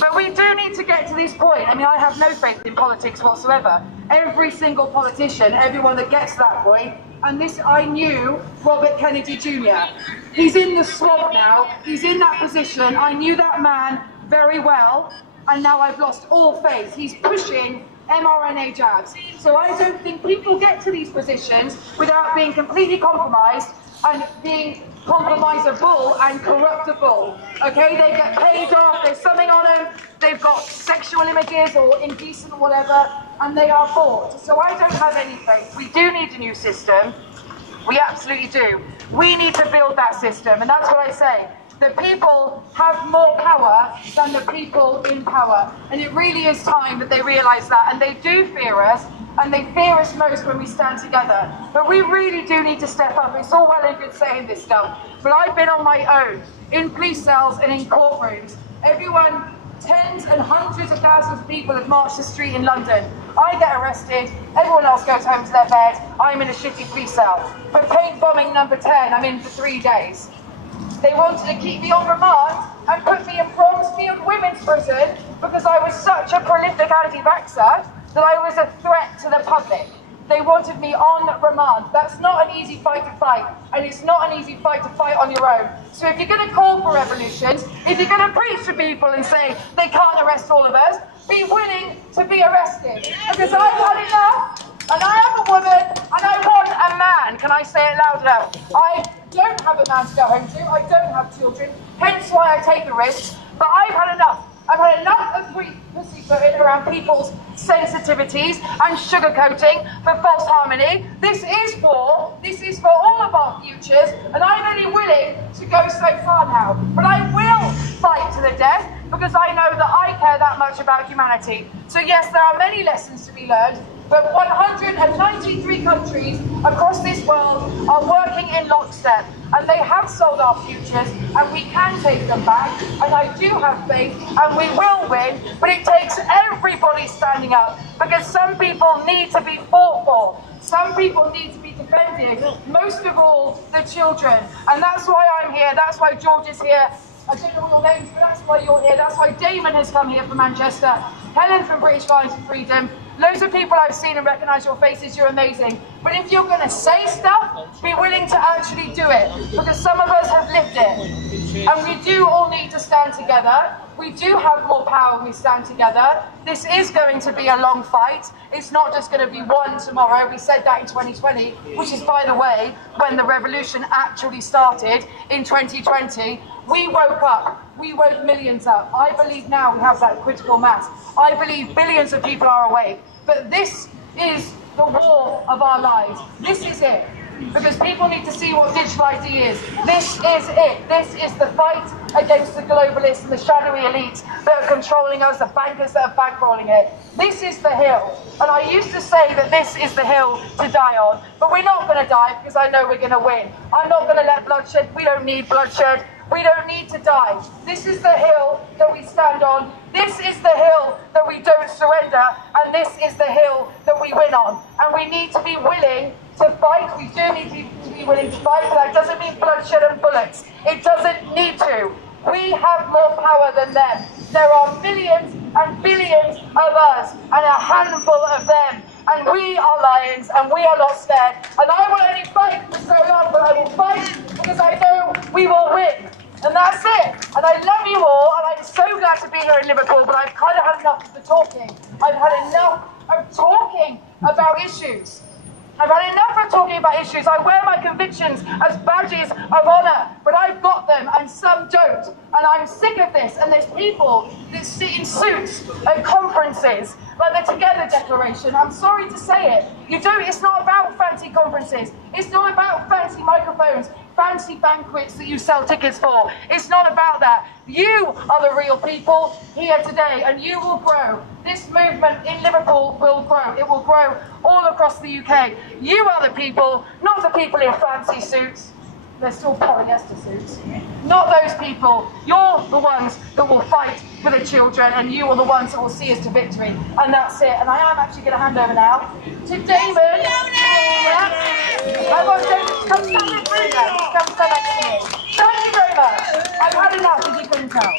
But we do need to get to this point. I mean, I have no faith in politics whatsoever. Every single politician, everyone that gets to that point, and this, I knew Robert Kennedy Jr. He's in the swamp now. He's in that position. I knew that man very well, and now I've lost all faith. He's pushing mRNA jabs. So I don't think people get to these positions without being completely compromised and being compromisable and corruptible. Okay, they get paid off, there's something on them, they've got sexual images or indecent or whatever, and they are bought. So I don't have any faith. We do need a new system. We absolutely do. We need to build that system, and that's what I say. The people have more power than the people in power. And it really is time that they realise that. And they do fear us, and they fear us most when we stand together. But we really do need to step up. It's all well and good saying this stuff, but I've been on my own, in police cells and in courtrooms. Everyone, tens and hundreds of thousands of people have marched the street in London. I get arrested, everyone else goes home to their bed, I'm in a shitty police cell. For paint bombing number 10, I'm in for 3 days. They wanted to keep me on remand and put me in Bronzefield Women's Prison because I was such a prolific anti-vaxxer that I was a threat to the public. They wanted me on remand. That's not an easy fight to fight, and it's not an easy fight to fight on your own. So if you're going to call for revolutions, if you're going to preach to people and say they can't arrest all of us, be willing to be arrested. Because I've had enough, and I am a woman, and I want a man. Can I say it loud enough? I don't have a man to go home to. I don't have children, hence why I take the risks. But I've had enough. I've had enough of pussyfooting around people's sensitivities and sugarcoating for false harmony. This is for all of our futures, and I'm only willing to go so far now. But I will fight to the death, because I know that I care that much about humanity. So yes, there are many lessons to be learned, but 193 countries across this world are working in lockstep, and they have sold our futures, and we can take them back, and I do have faith, and we will win, but it takes everybody standing up, because some people need to be fought for. Some people need to be defended, most of all the children, and that's why I'm here, that's why George is here. I don't know your names, but that's why you're here. That's why Damon has come here from Manchester. Helen from British Lions for Freedom. Loads of people I've seen and recognise your faces. You're amazing. But if you're going to say stuff, be willing to actually do it. Because some of us have lived it. And we do all need to stand together. We do have more power when we stand together. This is going to be a long fight. It's not just going to be won tomorrow. We said that in 2020, which is, by the way, when the revolution actually started in 2020. We woke up. We woke millions up. I believe now we have that critical mass. I believe billions of people are awake. But this is the war of our lives. This is it. Because people need to see what digital ID is. This is it. This is the fight against the globalists and the shadowy elites that are controlling us, the bankers that are bankrolling it. This is the hill. And I used to say that this is the hill to die on. But we're not going to die, because I know we're going to win. I'm not going to let bloodshed. We don't need bloodshed. We don't need to die. This is the hill that we stand on. This is the hill that we don't surrender. And this is the hill that we win on. And we need to be willing to fight. We do need to be willing to fight, but that doesn't mean bloodshed and bullets. It doesn't need to. We have more power than them. There are millions and billions of us and a handful of them. And we are lions and we are not scared. And I will only fight for so long, but I will fight because I know we will win. And that's it. And I love you all, and I'm so glad to be here in Liverpool, but I've kind of had enough of the talking. I've had enough of talking about issues. I've had enough of talking about issues. I wear my convictions as badges of honour, but I've got them and some don't. And I'm sick of this. And there's people that sit in suits at conferences, like the Together Declaration. I'm sorry to say it. It's not about fancy conferences. It's not about fancy microphones, fancy banquets that you sell tickets for. It's not about that. You are the real people here today, and you will grow. This movement in Liverpool will grow. It will grow all across the UK. You are the people, not the people in fancy suits. They're still polyester suits. Not those people. You're the ones that will fight for the children, and you are the ones that will see us to victory. And that's it. And I am actually going to hand over now to Damon. I've got Damon. Come stand with Bruno. Come stand next to me. Thank you very much. I've had enough, as you couldn't tell.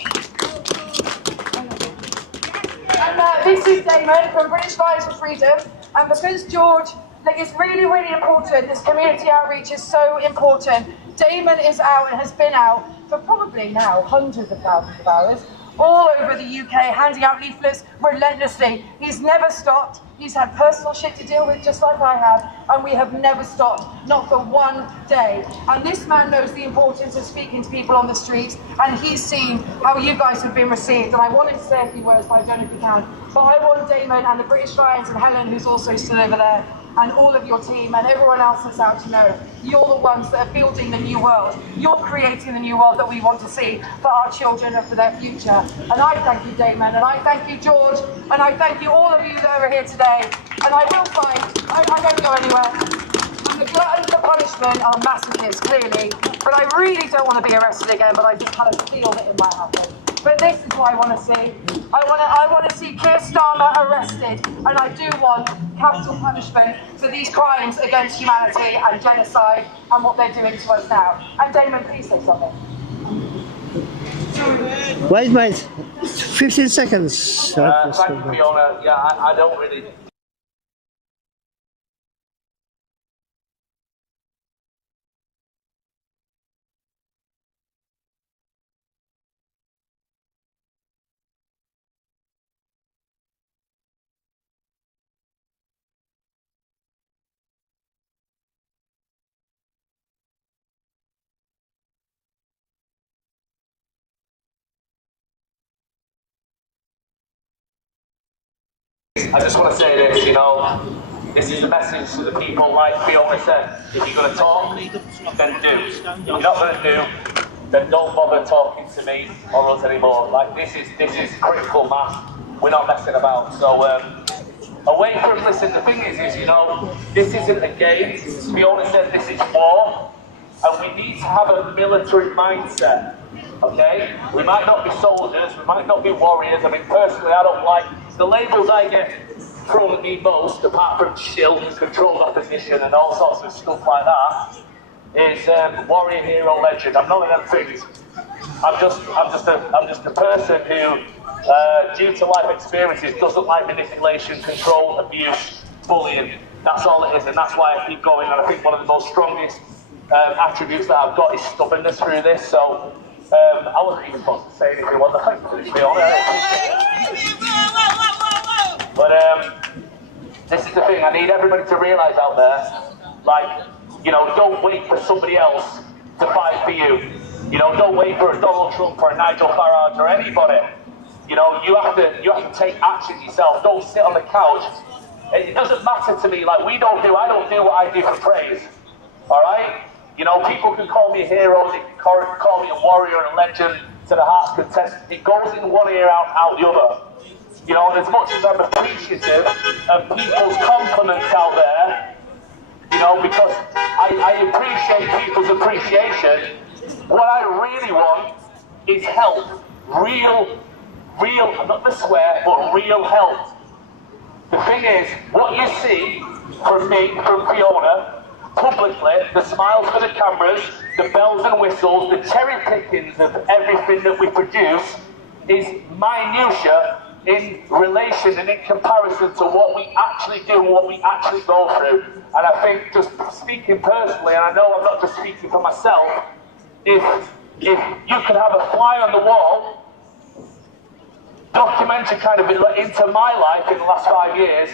And this is Damon from British Lions for Freedom. And because George, it's really, really important. This community outreach is so important. Damon is out and has been out for probably now hundreds of thousands of hours, all over the UK, handing out leaflets relentlessly. He's never stopped. He's had personal shit to deal with, just like I have, and we have never stopped, not for one day. And this man knows the importance of speaking to people on the streets, and he's seen how you guys have been received. And I wanted to say a few words, but I don't know if you can. But I want Damon and the British Lions and Helen, who's also still over there, and all of your team and everyone else that's out to know you're the ones that are building the new world. You're creating the new world that we want to see for our children and for their future. And I thank you, Damon, and I thank you, George, and I thank you, all of you that are here today. And I will fight. I don't go anywhere. And the gluttons for punishment are masochists, clearly, but I really don't want to be arrested again, but I just kind of feel that it might happen. But this is what I want to see. I want to see Keir Starmer arrested, and I do want capital punishment for these crimes against humanity and genocide and what they're doing to us now. And Damon, please say something. Wait, mate. 15 seconds. Thank you, Fiona. Yeah, I don't really... I just want to say this, this is a message to the people, like Fiona said. If you're going to talk, then do. If you're not going to do, then don't bother talking to me or us anymore. Like, this is critical mass. We're not messing about. So, away from, listen, the thing is, this isn't a game. Fiona said this is war, and we need to have a military mindset, okay? We might not be soldiers, we might not be warriors. I mean, personally, I don't like the labels I get thrown at me most, apart from shield and controlled opposition and all sorts of stuff like that, is warrior, hero, legend. I'm none of them things. I'm just a person who, due to life experiences, doesn't like manipulation, control, abuse, bullying. That's all it is, and that's why I keep going. And I think one of the most strongest attributes that I've got is stubbornness through this. So I wasn't even supposed to say anything, was I? To be honest. But this is the thing. I need everybody to realise out there, like, don't wait for somebody else to fight for you. Don't wait for a Donald Trump or a Nigel Farage or anybody. You have to take action yourself. Don't sit on the couch. It doesn't matter to me. Like, I don't do what I do for praise. All right? People can call me a hero. They can call me a warrior and a legend to the heart's content. It goes in one ear, out the other. And as much as I'm appreciative of people's compliments out there, because I appreciate people's appreciation, what I really want is help. Real, not to swear, but real help. The thing is, what you see from me, from Fiona, publicly, the smiles for the cameras, the bells and whistles, the cherry pickings of everything that we produce is minutiae in relation and in comparison to what we actually do and what we actually go through. And I think, just speaking personally, and I know I'm not just speaking for myself, if you could have a fly on the wall, documentary kind of into my life in the last 5 years,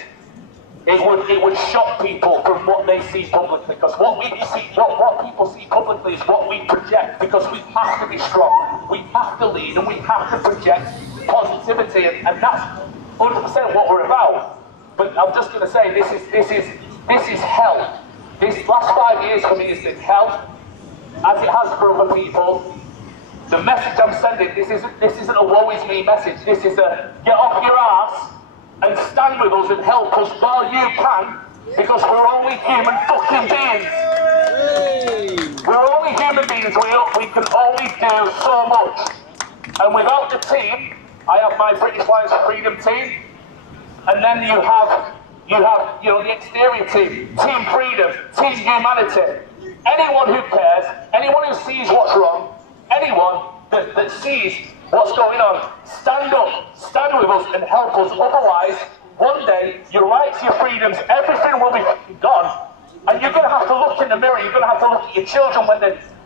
it would shock people from what they see publicly, because what people see publicly is what we project, because we have to be strong, we have to lead, and we have to project positivity, and that's 100% what we're about. But I'm just going to say, this is hell. This last 5 years for me has been hell, as it has for other people. The message I'm sending, this isn't a woe is me message. This is a get off your ass and stand with us and help us while you can, because we're only human fucking beings. We're only human beings. We can only do so much. And without the team, I have my British Lions for Freedom team, and then you have the exterior team, Team Freedom, Team Humanity. Anyone who cares, anyone who sees what's wrong, anyone that sees what's going on, stand up, stand with us and help us. Otherwise, one day, your rights, your freedoms, everything will be gone. And you're going to have to look in the mirror, you're going to have to look at your children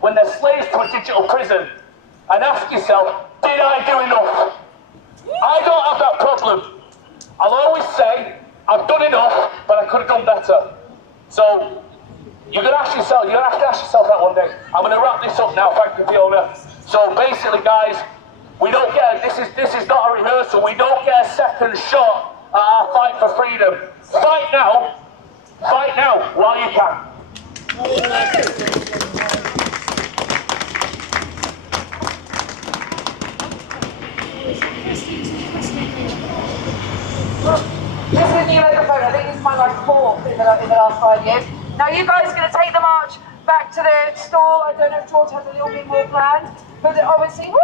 when they're slaves to a digital prison and ask yourself, did I do enough? I don't have that problem. I'll always say, I've done enough, but I could have done better. So, you're going to have to ask yourself that one day. I'm going to wrap this up now, thank you, Fiona. So basically, guys, we don't get, this is not a rehearsal, we don't get a second shot at our fight for freedom. Fight now while you can. This is the microphone. I think this is my fourth in the last 5 years. Now you guys are going to take the march back to the stall. I don't know if George has a little bit more planned, but obviously, woo!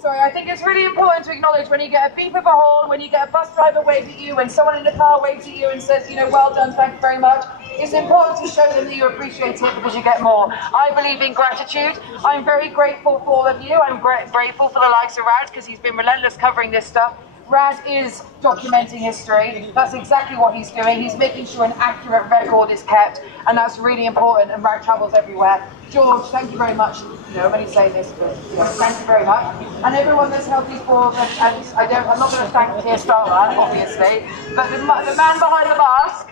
Sorry, I think it's really important to acknowledge when you get a beep of a horn, when you get a bus driver wave at you, when someone in the car waves at you and says, well done, thank you very much. It's important to show them that you appreciate it because you get more. I believe in gratitude. I'm very grateful for all of you. I'm grateful for the likes of Rad because he's been relentless covering this stuff. Rad is documenting history. That's exactly what he's doing. He's making sure an accurate record is kept, and that's really important, and Rad travels everywhere. George, thank you very much. I'm only saying this, but thank you very much. And everyone that's held these boards, and I'm not going to thank Keir Starmer, obviously, but the man behind the mask.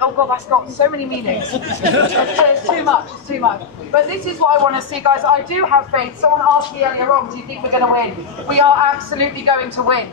Oh God, that's got so many meanings. It's too much. But this is what I want to see, guys. I do have faith. Someone asked me earlier on, do you think we're going to win? We are absolutely going to win.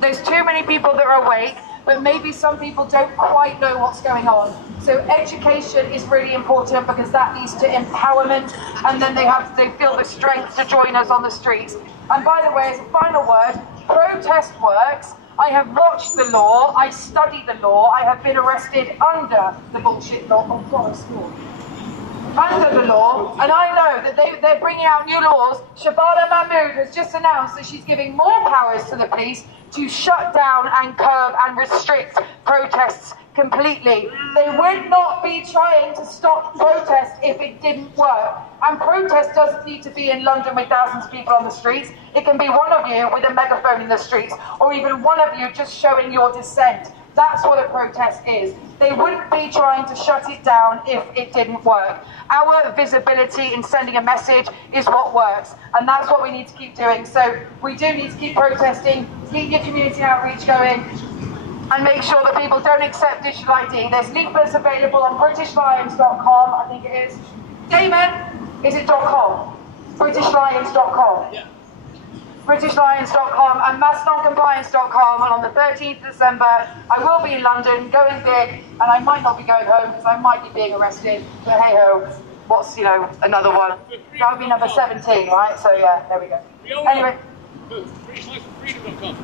There's too many people that are awake, but maybe some people don't quite know what's going on. So education is really important because that leads to empowerment, and then they feel the strength to join us on the streets. And by the way, as a final word, protest works. I have watched the law, I studied the law, I have been arrested under the bullshit law. Oh God, I swore. Under the law, and I know that they're bringing out new laws. Shabana Mahmood has just announced that she's giving more powers to the police to shut down and curb and restrict protests completely. They would not be trying to stop protests if it didn't work. And protest doesn't need to be in London with thousands of people on the streets. It can be one of you with a megaphone in the streets, or even one of you just showing your dissent. That's what a protest is. They wouldn't be trying to shut it down if it didn't work. Our visibility in sending a message is what works, and that's what we need to keep doing. So we do need to keep protesting, keep your community outreach going, and make sure that people don't accept digital ID. There's leaflets available on BritishLions.com, I think it is. Damon, is it .com? BritishLions.com. Yeah. BritishLions.com and MassNonCompliance.com, and on the 13th of December I will be in London, going big, and I might not be going home because I might be being arrested, but hey ho, what's, another one? That would be number 17, right? So yeah, there we go. Anyway. BritishLions.com.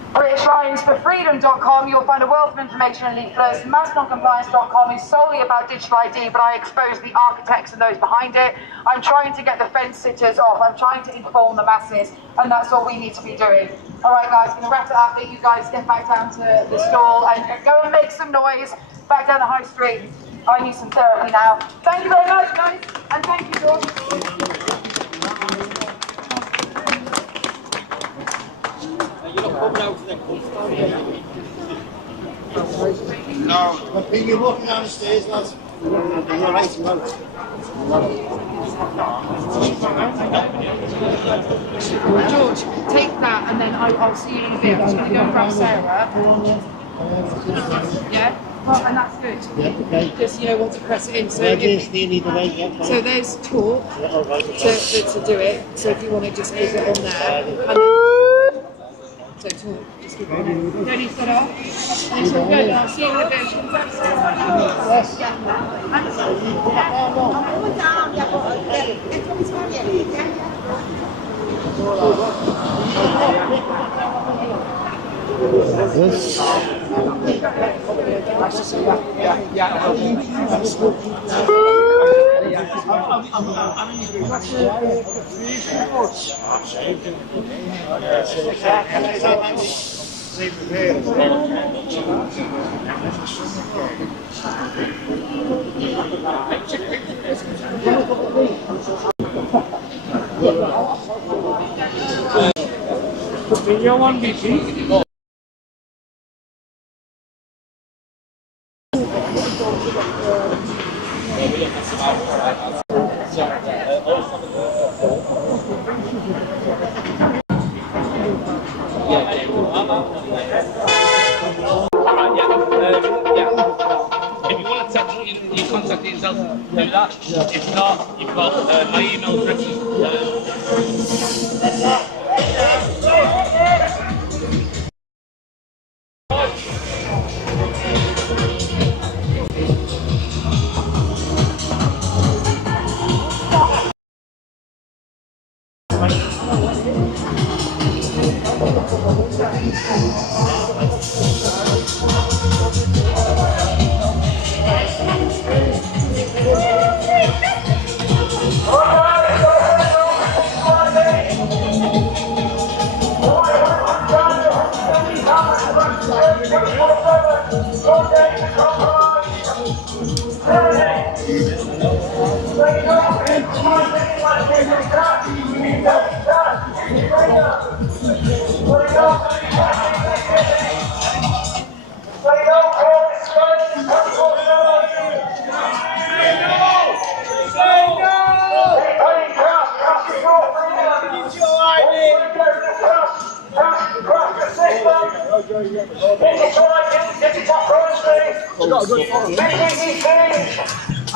shrinesforfreedom.com, you'll find a wealth of information and leaflets. Massnoncompliance.com is solely about digital ID, but I expose the architects and those behind it. I'm trying to get the fence sitters off. I'm trying to inform the masses, and that's all we need to be doing. All right, guys, I'm going to wrap it up. Let you guys get back down to the stall and go and make some noise back down the high street. I need some therapy now. Thank you very much, guys, and thank you, George. No, I think you're walking down the stairs, lads. You're right, you won't. George, take that and then I'll see you in a bit. I'm just going to go and grab Sarah. Yeah? Oh, and that's good. Yeah, okay. Just, you know, want to press it in. So, So there's talk to do it. So if you want to just keep it on there. And so talk. Just keep it on there. Don't need to get off. It's all good. I'll see you in a bit. You want BT? If you want to text me your contact details, do that. If not, you've got my email address.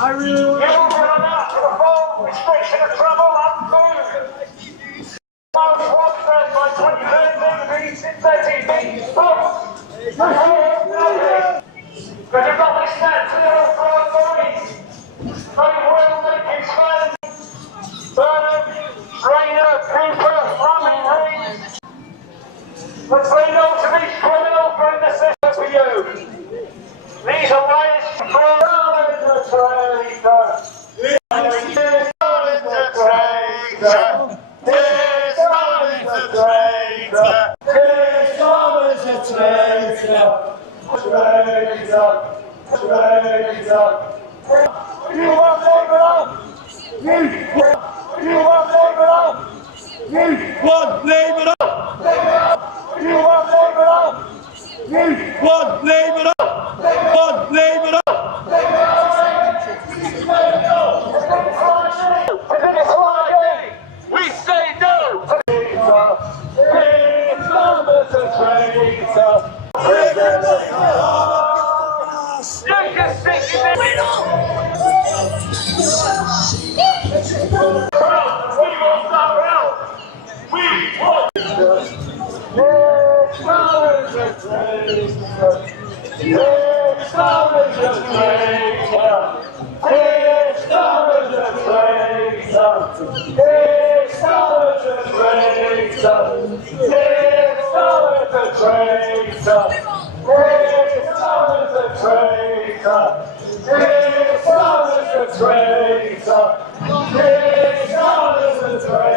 I really want to restriction of travel and food. By 23 degrees in 13 feet. Because you've got this set to the old boys. Very well, thank you, Sven. Bernard, Rainer, Cooper, Fleming, Hayes. Let's say no to these criminals bring the system for you. These are ways for the traitor. It's Stalin's a traitor. Stalin's a traitor. Stalin's a traitor. Stalin's a traitor.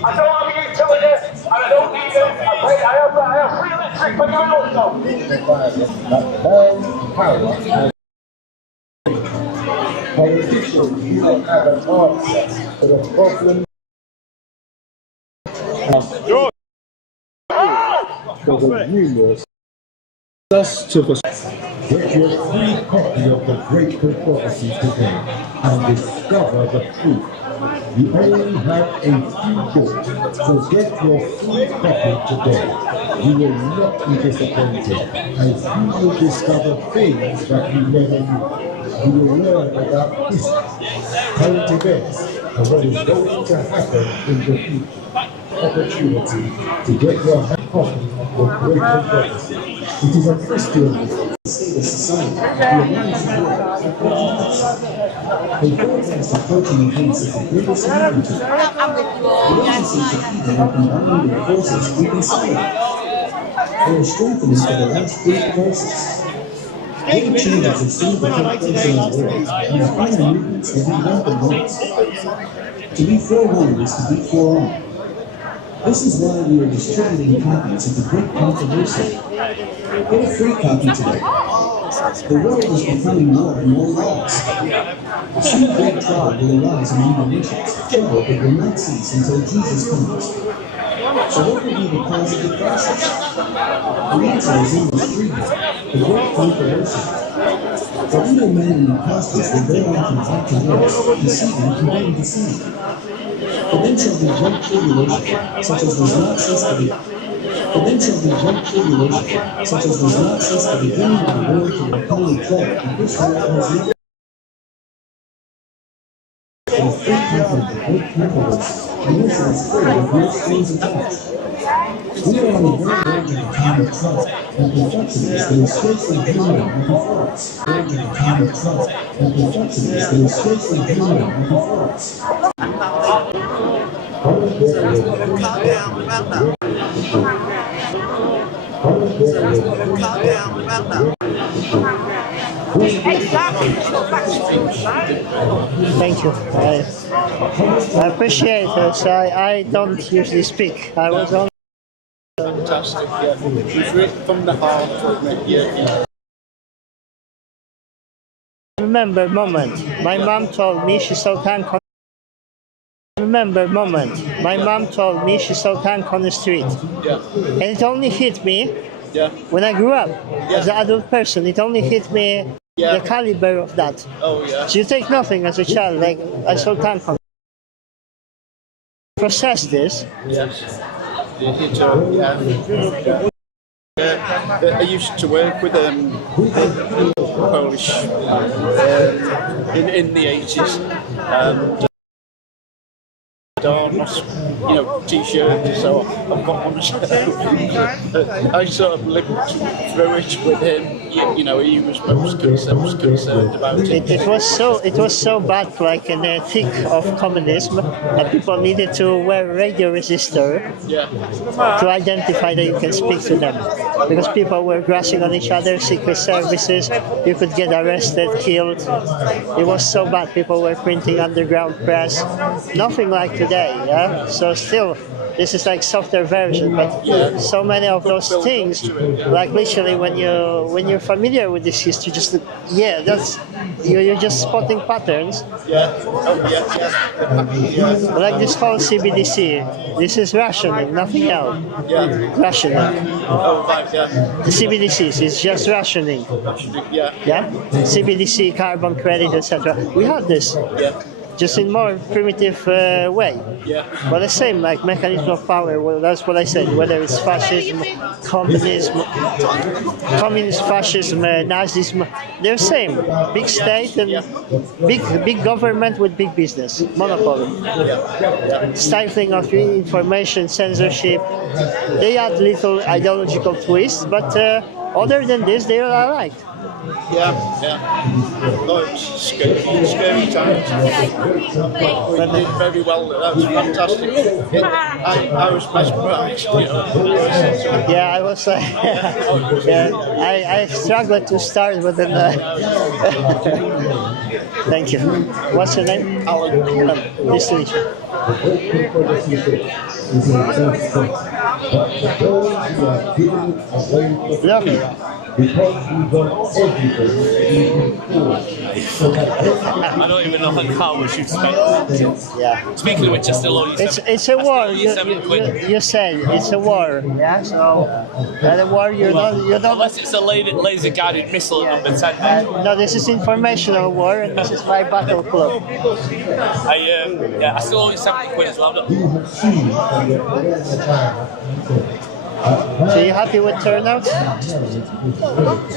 I don't have a utility, and I don't need it. I have free electric for going also. Politicians do not have an answer to the problem. There were numerous. Thus to get your free copy of the Great Controversy today and discover the truth. You only have a few books, so get your free copy today. You will not be disappointed, as you will discover things that you never knew. You will learn about history, current events, and what is going to happen in the future. Opportunity to get your copy of Great Controversy. It is a Christian book. The society, the alliance of work, the forecast approaching events is the greatest humanity. The agencies of people have combining their forces keeping silent. They are strengthening for the last great crisis. Great changes have seen the take place in our world, and the final movements will be rapid ones. To be forewarned is to be forearmed. This is why we are distributing copies of the Great Controversy. Get a free copy today. The world is becoming more and more lost. A true great trial will arise among the nations, trouble that will not cease until Jesus comes. So what will be the cause of the crisis? The answer is in this freedom, the Great Controversy. For evil men and impostors will go out from back to works, deceiving and being deceived. But then shall be great tribulation, such as was not since the beginning. But then shall be great tribulation, such as was not since the beginning of the world to the coming flood, and this world has never. It is free comfort, the Great Controversy, and this is free with no strings attached. We are on the very edge of the time of trouble and complexities that are scarcely human before us. Edge of the time of trouble and complexities that are scarcely human before us. Thank you. I appreciate this. I don't usually speak. I was on. Fantastic, yeah. It was written from the heart, yeah. I remember a moment. My mom told me she saw tank on. I remember a moment. My mom told me she saw tank on the street. Yeah. And it only hit me when I grew up as an adult person. It only hit me the caliber of that. Oh yeah. So you take nothing as a child. Like I saw tank on. Process this. Yes. I used to work with Polish in the 80s, and t-shirt, so I've got one. I sort of lived through it with him. He was most concerned about it. It was so bad, like in the thick of communism, that people needed to wear radio resistor to identify that you can speak to them, because people were grassing on each other. Secret services, you could get arrested, killed. It was so bad. People were printing underground press. Nothing like today. So still, this is like softer version, but so many of those things, like literally when you're familiar with this history, just that's you're just spotting patterns. Like this whole CBDC, this is rationing, nothing else. Rationing. The CBDCs is just rationing. CBDC, carbon credit, etc. We have this. Just in more primitive way. But the same, like mechanism of power, well, that's what I said, whether it's fascism, communism, fascism, Nazism, they're the same. Big state and big government with big business, monopoly. Stifling of information, censorship. They add little ideological twists, but other than this, they are alike. Oh, it was scary times. We did very well. That was fantastic. I was mesmerised. Yeah, I was. I struggled to start with the. Thank you. What's your name? Alan. Nice to meet you. Look. I don't even know how much you've spent. Yeah. Speaking of which, I still owe you It's a war. You say it's a war. Yeah. So at a war, you don't. Unless it's a laser guided missile at number 10. No, this is informational war, and this is my battle club. I still owe you 70 quid as well. So you happy with turnout? No,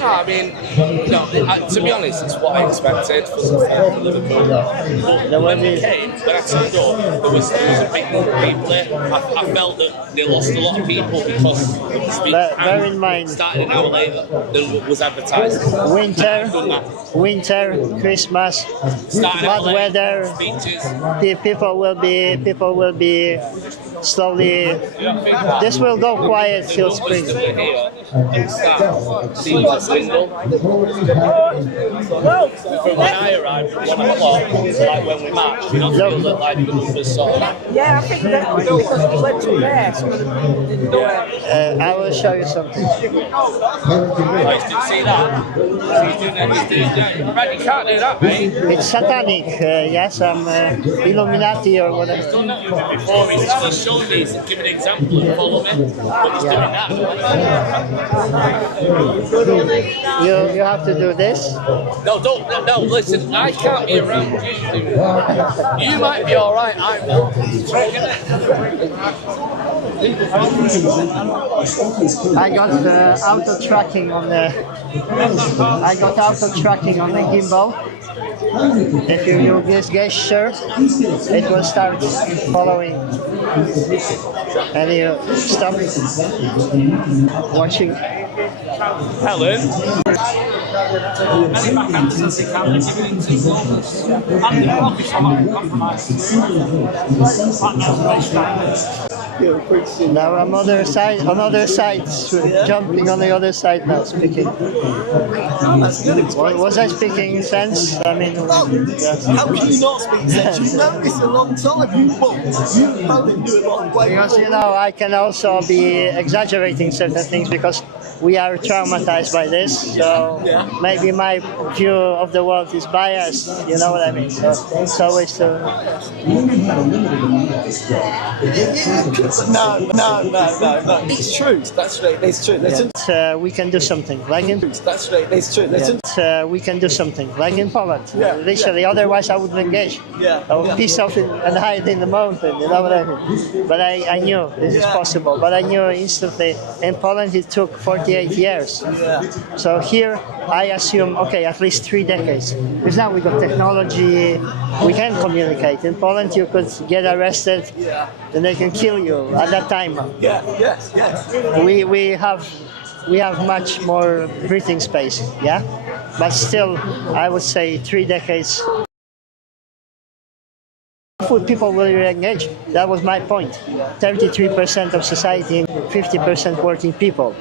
I mean, to be honest, it's what I expected for Liverpool. But when I turned up, there was a big number of people there. I felt that they lost a lot of people because bear in mind, started an hour later than was advertised. Winter, Christmas, bad weather. Speeches. People will be slowly. This will go quiet till spring. Seems like single. From when I arrived at 1 o'clock, like when we matched, you don't feel that like the numbers sort of. Yeah, I think that because the legs were there, some of them didn't do it. I will show you something. Right, see that? He's doing that. Right, you can't do that, mate. It's satanic, yes, I'm Illuminati or whatever. He's done that before. He's shown me, he's given an example and follow me. But he's doing that. You have to do this. No, listen, I can't be around you. You might be alright, I'm not. I got auto tracking on the gimbal. If you do this gesture, it will start following. And you stop watching. Helen. Now I'm on the other side, jumping on the other side now, speaking. Was I speaking sense? I mean, how can you not speak sense? You've known this a long time. You've probably do it a long way. Because I can also be exaggerating certain things because we are traumatized by this. So maybe my view of the world is biased. You know what I mean? So it's always to. No. It's true. That's right. It's true. We can do something like in. That's right. It's true. We can do something like in Poland. Literally, otherwise I wouldn't engage. I would piss off and hide in the mountain. You know what I mean? But I knew this is possible. But I knew instantly. In Poland, it took 48 years. So here, I assume at least 3 decades. Because now we got technology. We can communicate. In Poland, you could get arrested, and they can kill you at that time. Yes. We have much more breathing space, but still, I would say 3 decades. People will re-engage. That was my point. 33% of society and 50% working people.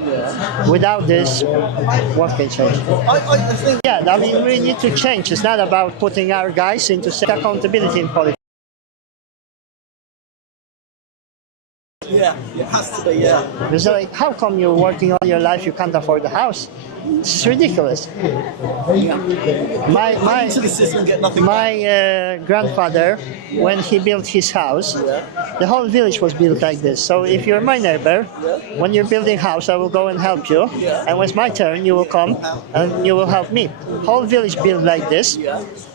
Without this, what can change? I mean, we need to change. It's not about putting our guys into accountability in politics. Yeah, it has to be, It's like, how come you're working all your life, you can't afford a house? It's ridiculous. My grandfather, when he built his house, the whole village was built like this. So if you're my neighbor, when you're building a house, I will go and help you. And when it's my turn, you will come and you will help me. Whole village built like this.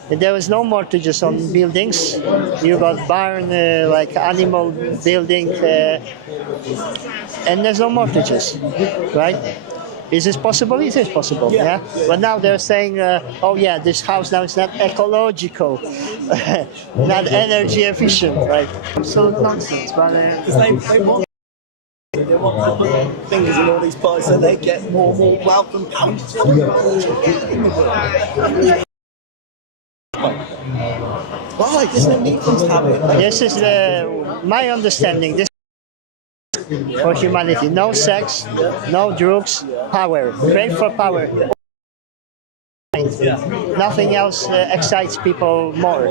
There was no mortgages on buildings. You got barn, like animal building, and there's no mortgages, right? Is this possible? It is possible, yeah? But now they're saying, this house now is not ecological, not energy efficient, right? Absolute nonsense, but They want to put fingers in all these pies so they get more and more welcome. Why? There's no need for them to have it. This is my understanding. This for humanity. No sex, no drugs, power. Crave for power. Nothing else excites people more.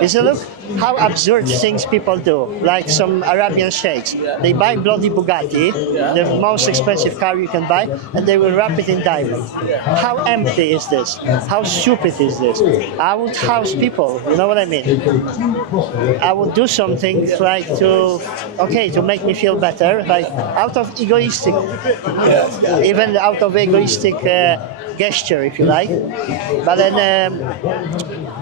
Is it look how absurd things people do, like some Arabian sheikhs. They buy bloody Bugatti, the most expensive car you can buy, and they will wrap it in diamond. How empty is this? How stupid is this? I would house people, you know what I mean? I would do something like to make me feel better, like out of egoistic, even out of egoistic gesture, if you like. But then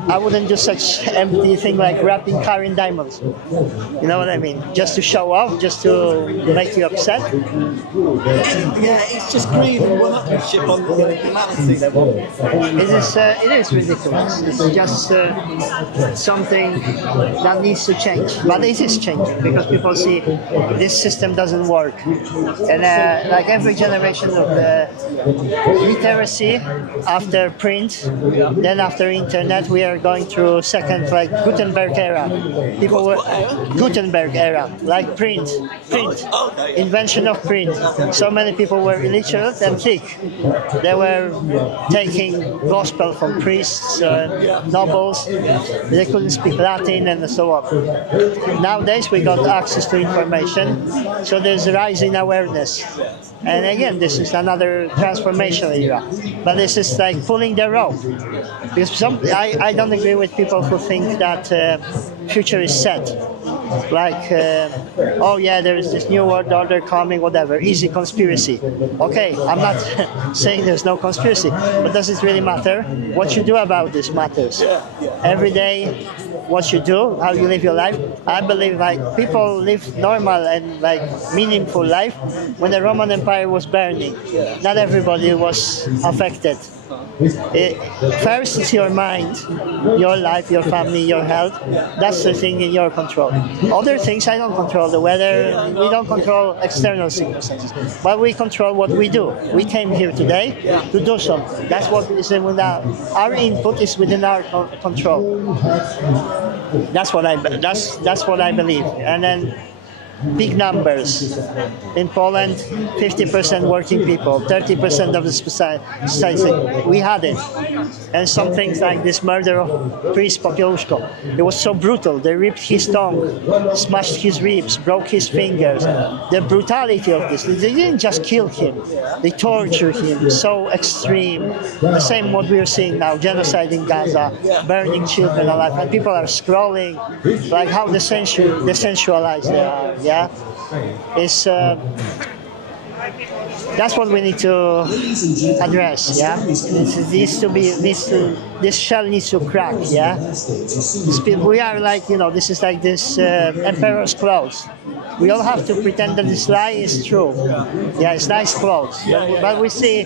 I wouldn't do such empty thing like wrapping car in diamonds. You know what I mean? Just to show off, just to make you upset. Yeah, it's just greed and one-upmanship on the humanity level. It is ridiculous. It's just something that needs to change. But it is changing because people see this system doesn't work. And like every generation of literacy after print, then after internet, we are going through second like Gutenberg era. People were Gutenberg era, like print, invention of print. So many people were illiterate and thick. They were taking gospel from priests, nobles. They couldn't speak Latin and so on. Nowadays we got access to information, so there's a rise in awareness. And again, this is another transformational era. But this is like pulling the rope. Because I don't agree with people who think that future is set. Like, oh yeah, there is this new world order coming, whatever, easy conspiracy. Okay, I'm not saying there's no conspiracy, but does it really matter? What you do about this matters. Every day, what you do, how you live your life. I believe like people live normal and like meaningful life when the Roman Empire was burning. Not everybody was affected. First is your mind, your life, your family, your health. That's the thing in your control. Other things I don't control, the weather, we don't control external circumstances, but we control what we do. We came here today to do something. That's what is within our input is within our control. That's what I believe. And then big numbers. In Poland, 50% working people, 30% of the society. We had it. And some things like this murder of priest Popiełuszko. It was so brutal. They ripped his tongue, smashed his ribs, broke his fingers. The brutality of this. They didn't just kill him. They tortured him. So extreme. The same what we're seeing now. Genocide in Gaza, burning children alive. And people are scrolling like how desensualized they are. Yeah, it's that's what we need to address. Yeah, this shell needs to crack. Yeah, we are like this is like this emperor's clothes. We all have to pretend that this lie is true. Yeah, it's nice clothes, but we see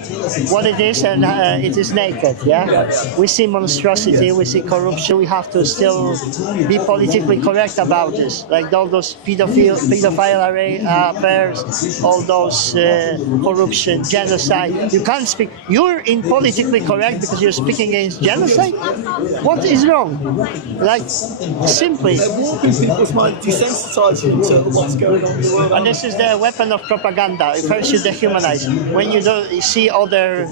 what it is, and it is naked. Yeah, we see monstrosity, we see corruption. We have to still be politically correct about this, like all those pedophile affairs, all those corruption, genocide. You can't speak. You're in politically correct because you're speaking against genocide. What is wrong? Like simply. People's mind desensitizing to what's going on in the world. And this is the weapon of propaganda. First you dehumanize. When you see other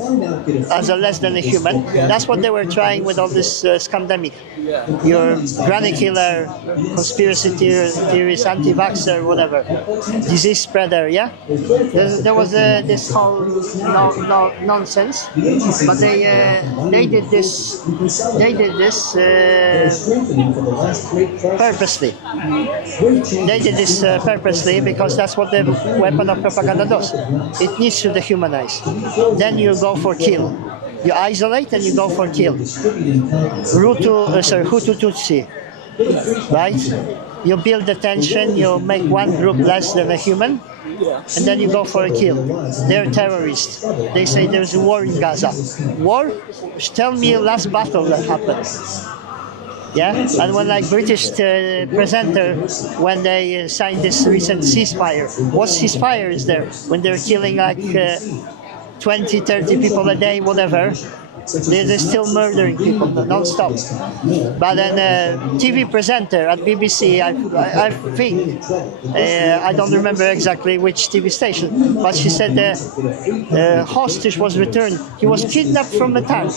as a less than a human, that's what they were trying with all this scandemic. Your granny killer, conspiracy theorist, anti-vaxxer, whatever, disease spreader. Yeah, there was this whole nonsense, but they did this purposely. They did this purposely because that's what the weapon of propaganda does. It needs to dehumanize. Then you go for kill. You isolate and you go for kill. Hutu Tutsi, right? You build the tension, you make one group less than a human, and then you go for a kill. They're terrorists. They say there's a war in Gaza. War? Tell me the last battle that happened. Yeah, and when like British presenter, when they signed this recent ceasefire, what ceasefire is there? When they're killing like 20, 30 people a day, whatever. They're still murdering people non-stop. But then TV presenter at BBC, I think, I don't remember exactly which TV station, but she said the hostage was returned. He was kidnapped from the tank.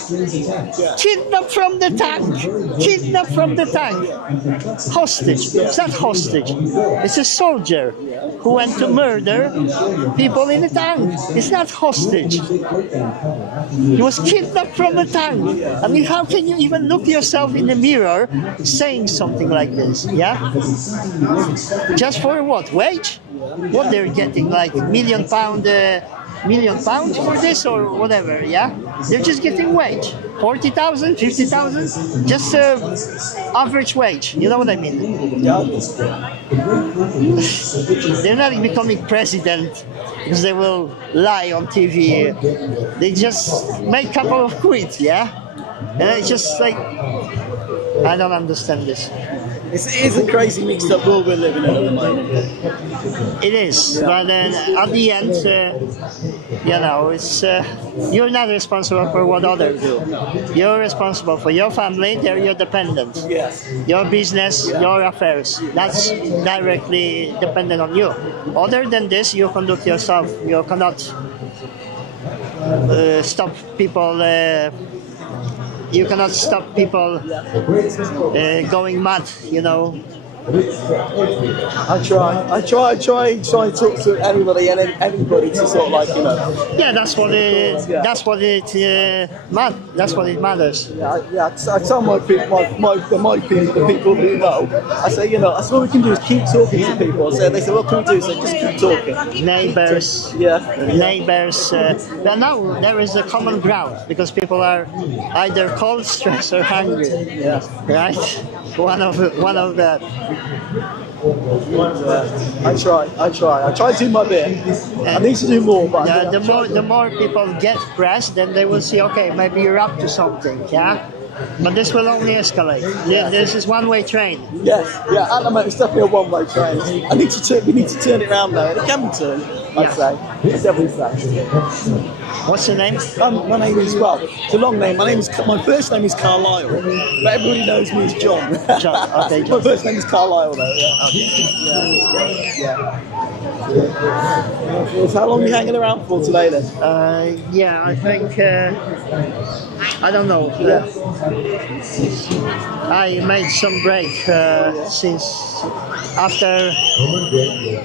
Kidnapped from the tank! Kidnapped from the tank! Hostage. It's not hostage. It's a soldier who went to murder people in the tank. It's not hostage. He was kidnapped from the tank. I mean, how can you even look yourself in the mirror saying something like this? Yeah? Just for what? Wage? What they're getting, like £1 million for this or whatever, yeah? They're just getting wage. 40,000, 50,000, just average wage. You know what I mean? They're not becoming president because they will lie on TV. They just make a couple of quid, yeah? And it's just like, I don't understand this. It is a crazy mixed up world we're living in at the moment. It is, but then at the end, you know, it's you're not responsible for what others do. You're responsible for your family, they're your dependents. Yes. Your business, your affairs, that's directly dependent on you. Other than this, you conduct yourself. You cannot stop people. You cannot stop people going mad, you know. I try to talk to everybody and everybody to sort of like, you know. Yeah, that's what it matters. Yeah, I tell my people, the people who know, I say, you know, that's what we can do is keep talking to people. So they say, what can we do? So just keep talking. Neighbors. Neighbors. But now there is a common ground because people are either cold, stressed, or hungry. Yeah. Right. One of that. I try to do my bit. I need to do more, but the more people get pressed, then they will see, okay, maybe you're up to something, yeah? But this will only escalate. This is one-way train. Yes, yeah, at the moment it's definitely a one-way train. We need to turn it around now. It can be turned, I'd say. It's definitely so. What's your name? My name is, well, it's a long name. My first name is Carlisle, but everybody knows me as John. John, okay, John. My first name is Carlisle, though, yeah. Yeah. So how long are you hanging around for today, then? Yeah, I think, I don't know. I made some break since after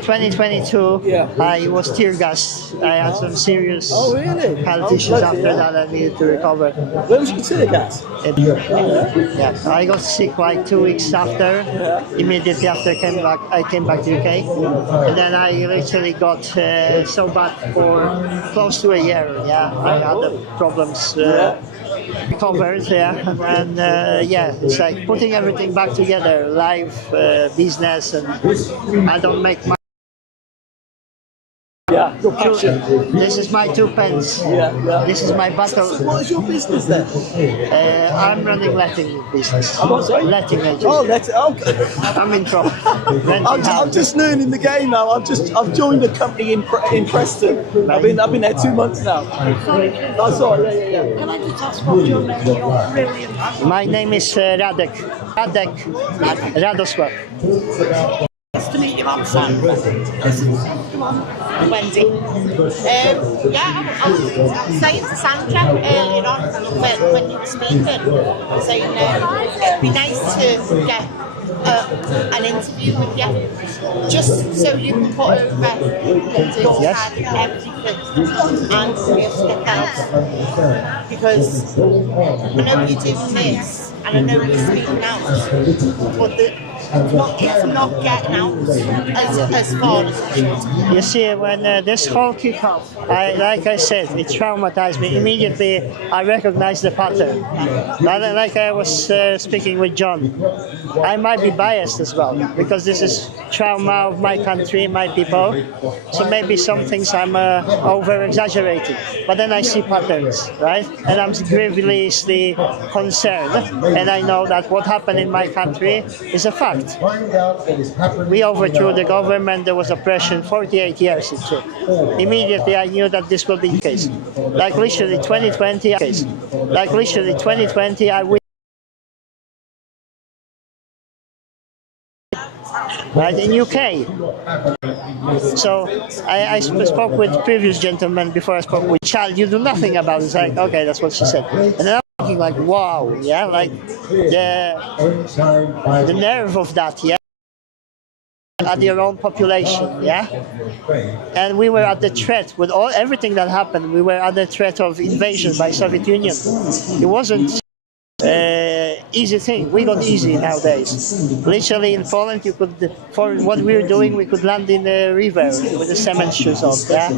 2022, I was tear gassed. I had some serious health issues after that. I needed to recover. Where was you tear gassed? Yeah, I got sick like 2 weeks after. Immediately after I came back to UK, and then I literally got so bad for close to a year. Yeah, I had the problems. Recovered, and it's like putting everything back together, life, business, and I don't make my. Yeah, your passion. This is my 2 pence. This is my battle. So what is your business then? I'm running letting business. What, sorry? Letting agent. Oh, letting. Okay. I'm in trouble. I'm just learning the game now. I've joined a company in Preston. I've been there 2 months now. Oh, sorry. Yeah. Can I just ask what your name is? You're brilliant. My name is Radek Radosław. Nice to meet you, I'm Sandra. Wendy. I was saying to Sandra earlier on when you were speaking, saying it'd be nice to get an interview with you, just so you can put over your side of everything and be able to get that. Because I know you're doing this and I know you're speaking out, but it's not getting out as far as it should. You see, when this whole kicked off, like I said, it traumatized me. Immediately, I recognized the pattern. Like I was speaking with John, I might be biased as well, because this is trauma of my country, my people. So maybe some things I'm over-exaggerating. But then I see patterns, right? And I'm grievously concerned and I know that what happened in my country is a fact. We overthrew the government, there was oppression, 48 years it took. Immediately I knew that this will be the case. Like literally 2020, I right, in UK. So I spoke with previous gentlemen before I spoke with child. You do nothing about it. It's like, okay, that's what she said. And then I'm thinking like, wow, yeah, like the nerve of that, yeah, at your own population, yeah. And we were at the threat with everything that happened. We were at the threat of invasion by Soviet Union. It wasn't easy thing. We got easy nowadays. Literally in Poland, you could, for what we were doing, we could land in the river with the cement shoes on. Yeah.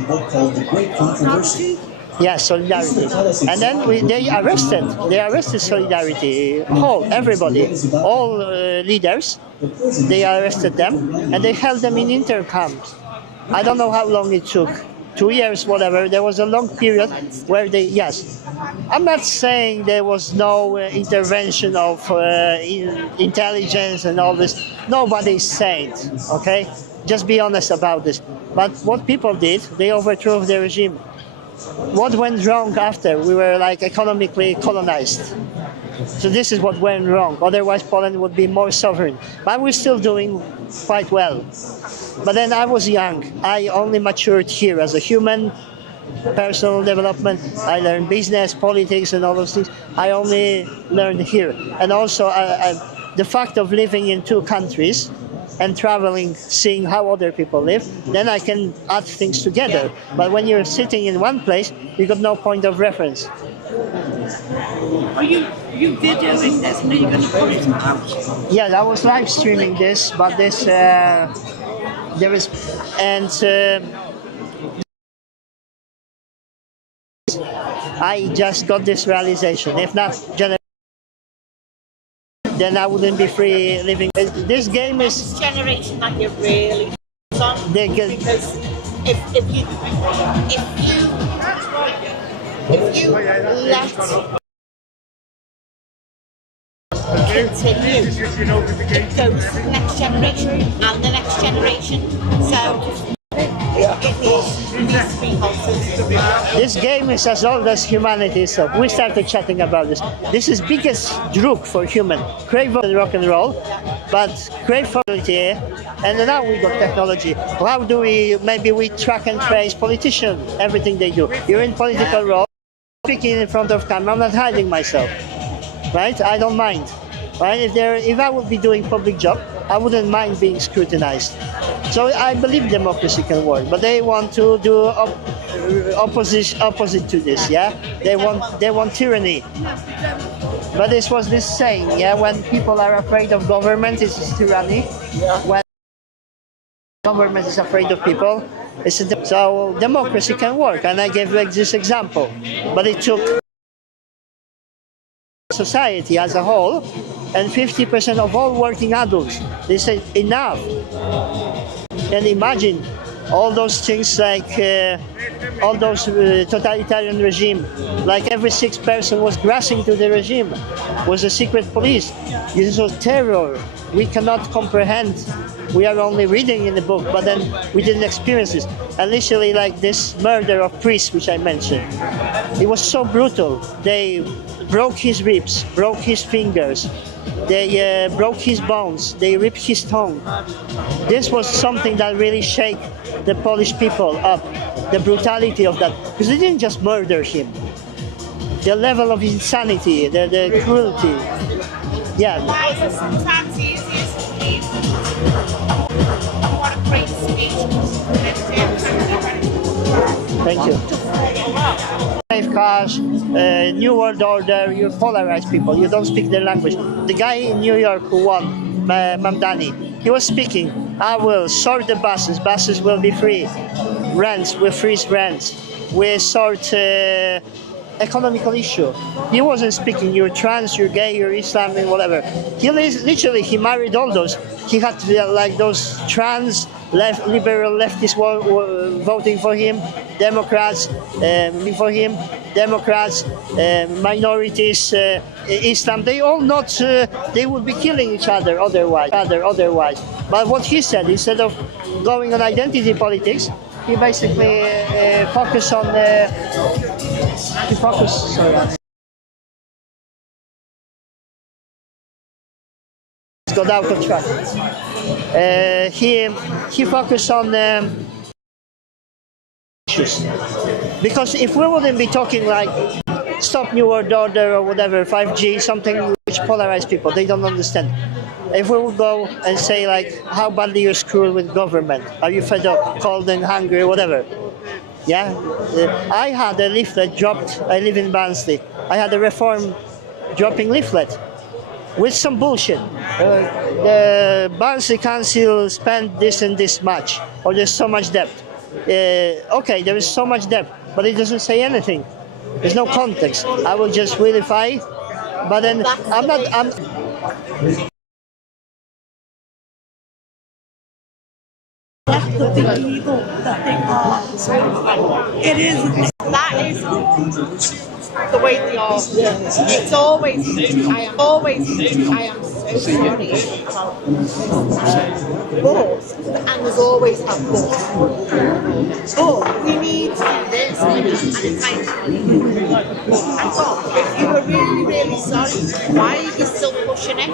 Yeah, solidarity. And then they arrested solidarity. Everybody, all leaders. They arrested them and they held them in intercamps. I don't know how long it took. 2 years, whatever. There was a long period where they, yes. I'm not saying there was no intervention of intelligence and all this. Nobody's saint, okay? Just be honest about this. But what people did, they overthrew the regime. What went wrong after? We were like economically colonized. So this is what went wrong. Otherwise, Poland would be more sovereign. But we're still doing quite well. But then I was young. I only matured here as a human, personal development. I learned business, politics, and all those things. I only learned here. And also the fact of living in two countries and traveling, seeing how other people live, then I can add things together. But when you're sitting in one place, you got no point of reference. Are you videoing this and are you going to put it out? Yeah, I was live streaming this, but this there is, and I just got this realization. If not then I wouldn't be free living. This game is this generation that you're really on, because if you let continue, it goes to the next generation and the next generation. So it needs to be halted. This game is as old as humanity, so we started chatting about this. This is biggest drug for human. Crave for rock and roll, but crave for reality, and now we got technology. How do maybe we track and trace politicians, everything they do. You're in political role, speaking in front of camera, I'm not hiding myself, right? I don't mind. Right? If I would be doing public job, I wouldn't mind being scrutinized. So I believe democracy can work, but they want to do opposite to this. Yeah, they want tyranny. But this was this saying. Yeah, when people are afraid of government, it's tyranny. When government is afraid of people, so democracy can work. And I gave you this example, but it took society as a whole, and 50% of all working adults, they said enough. And imagine all those things like all those totalitarian regime, like every sixth person was grasping to the regime, was a secret police. This was terror. We cannot comprehend. We are only reading in the book, but then we didn't experience this. And literally like this murder of priests, which I mentioned, it was so brutal. They broke his ribs, broke his fingers, they broke his bones, they ripped his tongue. This was something that really shook the Polish people up, the brutality of that, because they didn't just murder him. The level of insanity, the cruelty. Yeah. Why is it sometimes easier to believe what a great speech? Thank you. Safe cars, New World Order, you polarize people, you don't speak their language. The guy in New York who won, Mamdani, he was speaking, I will sort the buses will be free. Rents, we freeze rents. We sort economical issue. He wasn't speaking, you're trans, you're gay, you're Islam, and whatever. He literally, he married all those. He had like those trans, liberal leftists voting for him, Democrats for him, Democrats, minorities, Islam. They all not. They would be killing each other otherwise. But what he said, instead of going on identity politics, he basically focused on. He focused. Sorry. Got out of track. He focused on issues, because if we wouldn't be talking like stop New World Order or whatever, 5G, something which polarize people, they don't understand. If we would go and say like, how badly you're screwed with government, are you fed up, cold and hungry, whatever. Yeah, I had a leaflet dropped. I live in Barnsley. I had a reform dropping leaflet with some bullshit. The Barnsley Council spent this and this much, or there's so much debt. Okay, there is so much debt, but it doesn't say anything. There's no context. I will just vilify, but then I'm not. It is. That is the way they are. It's always. I am so sorry about but, and there's always a but we need to do this, and it's like, if you were really, really sorry, why are you still pushing it?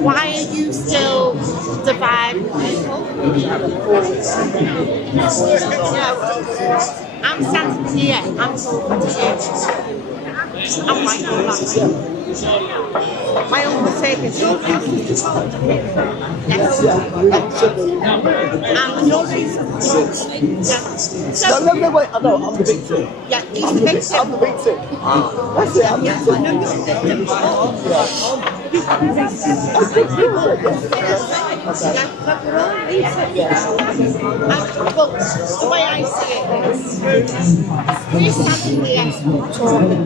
Why are you still dividing people? I'm standing here, I'm talking to you. I'm right on that. My own mistake is your yes. And your reason. So, no, wait, I know, I'm the victim. Yeah, he's the victim. I'm the victim. That's it, I'm the victim. Well, the way I see it is, we're standing here talking.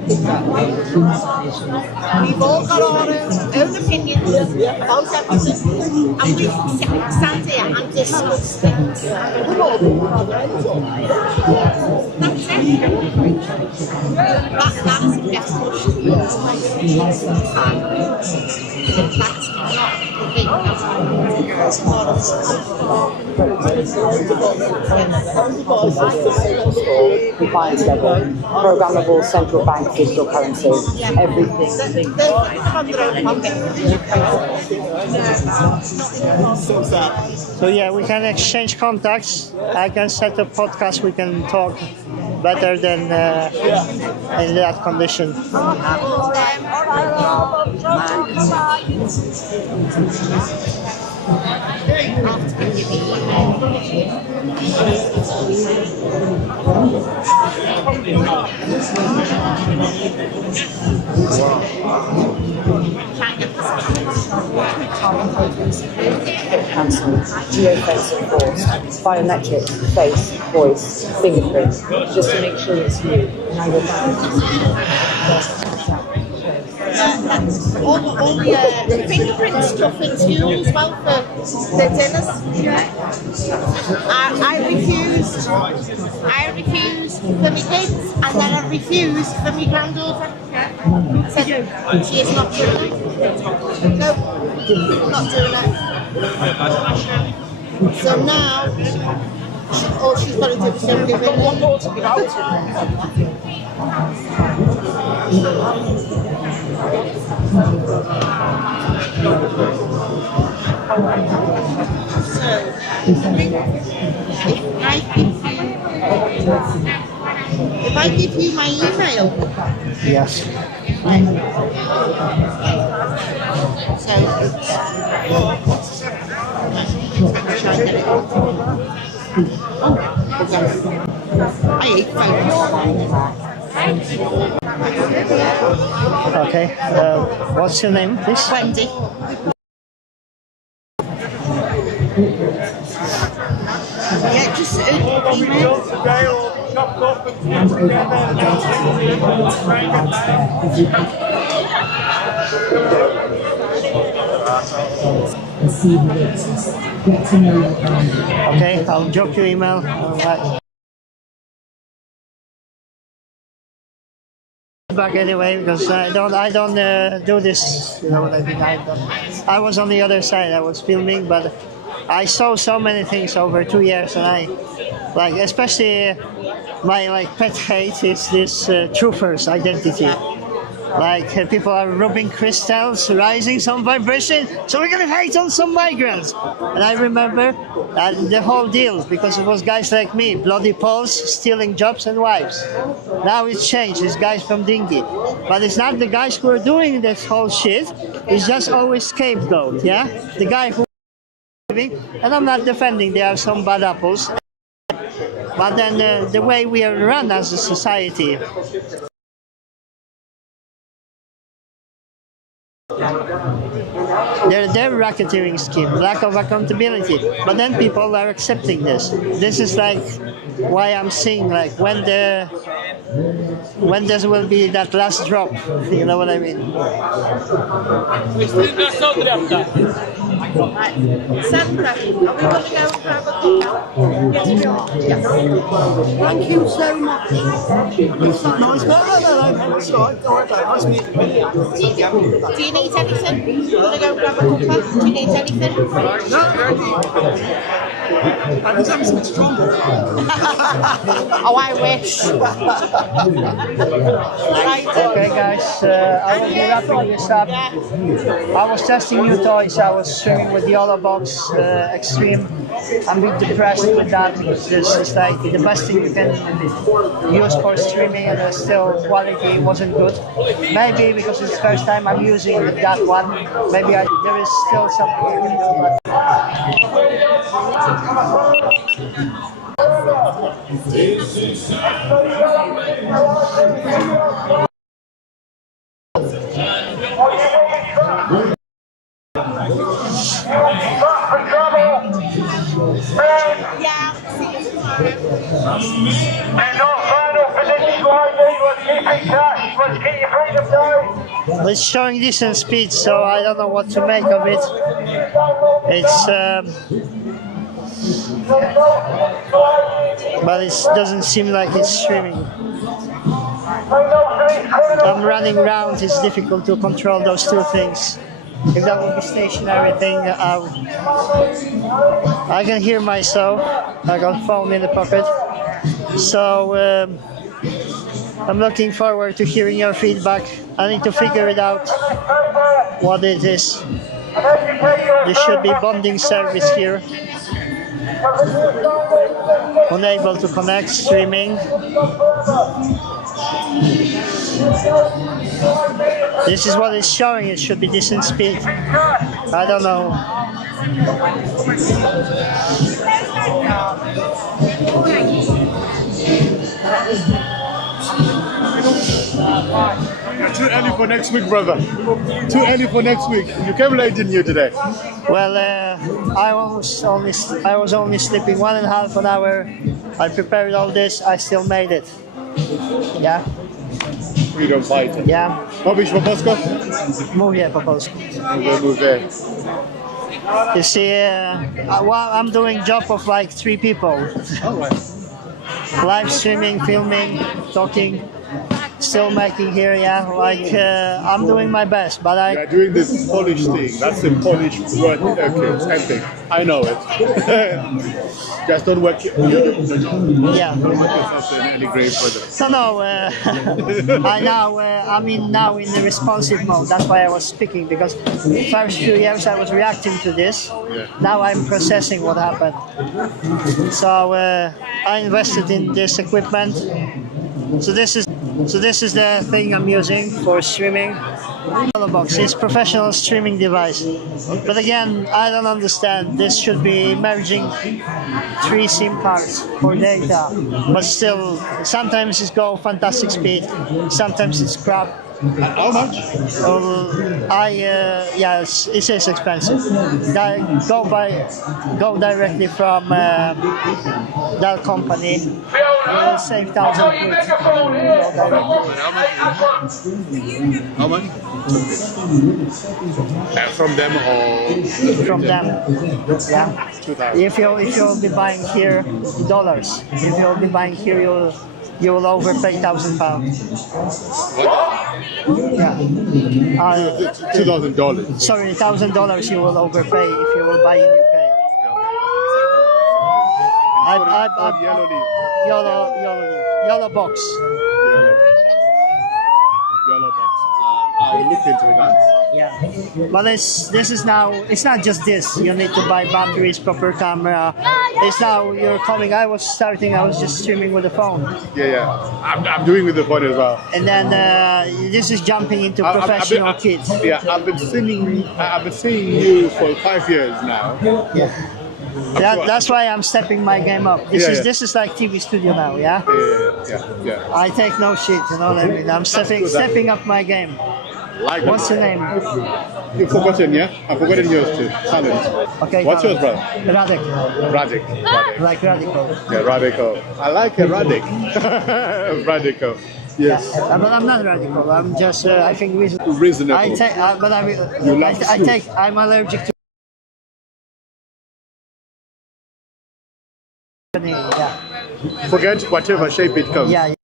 We've all got our own opinions about everything, and we stand here and discuss things. That's it. That is a best push. That's not the thing. Compliance level, programmable central bank digital currency, everything. So yeah, we can exchange contacts. I can set up podcasts. We can talk better than in that condition. Cancelled, geofence enforced, biometric, face, voice, fingerprint, just to make sure it's you. Now you're all the fingerprint stuff in school as well for the dinners. I refused for my kids, and then I refused for my granddaughter. Said she is not doing it. No, not doing it. So now, all she's got to do is give me one more to give out. If I give you my email, yes. I hate phone. Okay. What's your name, please? Wendy. Yeah, just email. Okay, I'll drop your email. Back anyway because I don't do this. You know what I mean? I was on the other side. I was filming, but I saw so many things over 2 years, and I like especially my pet hate is this truthers identity. People are rubbing crystals, rising some vibration, so we're gonna hate on some migrants. And I remember the whole deal, because it was guys like me, bloody Poles, stealing jobs and wives. Now it's changed, it's guys from Dingy. But it's not the guys who are doing this whole shit, it's just always scapegoat, yeah? The guy who and I'm not defending, there are some bad apples. But then the way we are run as a society, their racketeering scheme, lack of accountability. But then people are accepting this. This is why I'm saying when there will be that last drop. You know what I mean? Sandra, are we going to go and grab a cup now? Yes, we are. Yes. Thank you so much. No, it's not. No, it's all right. Don't worry about it. Nice meeting you. Do you need anything? Do you want to go grab a cuppa? Do you need anything? No, I'm having something stronger. Oh, I wish. Okay, guys, I will be wrapping this up. I was testing new toys. I was streaming with the Holobox Extreme. I'm a bit depressed with that because this is the best thing you can use for streaming, and still quality wasn't good. Maybe because it's the first time I'm using that one. Maybe there is still something I can do. It's showing decent speed, so I don't know what to make of it. It's but it doesn't seem like it's streaming. I'm running around, it's difficult to control those two things. If that would be stationary thing, I can hear myself. I got phone in the pocket. So I'm looking forward to hearing your feedback. I need to figure it out what it is. There should be bonding service here. Unable to connect, streaming. This is what it's showing, it should be decent speed. I don't know. You're too early for next week, brother. Too early for next week. You came late, didn't you, today? Well, I was only sleeping 1.5 hours. I prepared all this, I still made it. Yeah. Freedom fighter. Yeah. Robisz po polsku? Mówię po polsku. Mówię. You see, I'm doing job of 3 people. Live streaming, filming, talking, still making here, yeah. I'm doing my best, but You are doing this Polish thing. That's the Polish word. Okay, same thing. I know it. Just don't work. Yeah. Don't work yourself in any grave further. So no, I'm now in the responsive mode. That's why I was speaking, because the first few years I was reacting to this. Yeah. Now I'm processing what happened. So I invested in this equipment. So this is the thing I'm using for streaming. Box is professional streaming device, but again, I don't understand. This should be merging 3 SIM cards for data, but still, sometimes it's go fantastic speed, sometimes it's crap. How much? Yes, it is expensive. Go directly from that company. You'll save £1,000. How much? From them or? From them. Yeah. 2,000. If you'll be buying here dollars, if you'll be buying here, you will overpay £1,000. Yeah. $2,000. Sorry, $1,000 you will overpay if you will buy in UK. Yellow leaf. Yellow box. Yellow box. I'll look into that. Yeah. But it's not just this. You need to buy batteries, proper camera. It's now you're coming. I was just streaming with the phone. Yeah. I'm doing with the phone as well. And then this is jumping into professional kids. Yeah, I've been seeing you for 5 years now. Yeah. That's why I'm stepping my game up. This is like TV studio now, yeah? Yeah. I take no shit, you know what I mean? I'm stepping up my game. Like What's your name? You've forgotten, yeah? I've forgotten yours too. Talent. Okay. What's yours, brother? Radek. Radek. Like radical. Yeah, radical. I like a Radek. Radical. Yes. Yeah, but I'm not radical. I'm just, I think reasonable. Reasonable. I'm allergic to. Yeah. Forget whatever shape it comes. Yeah.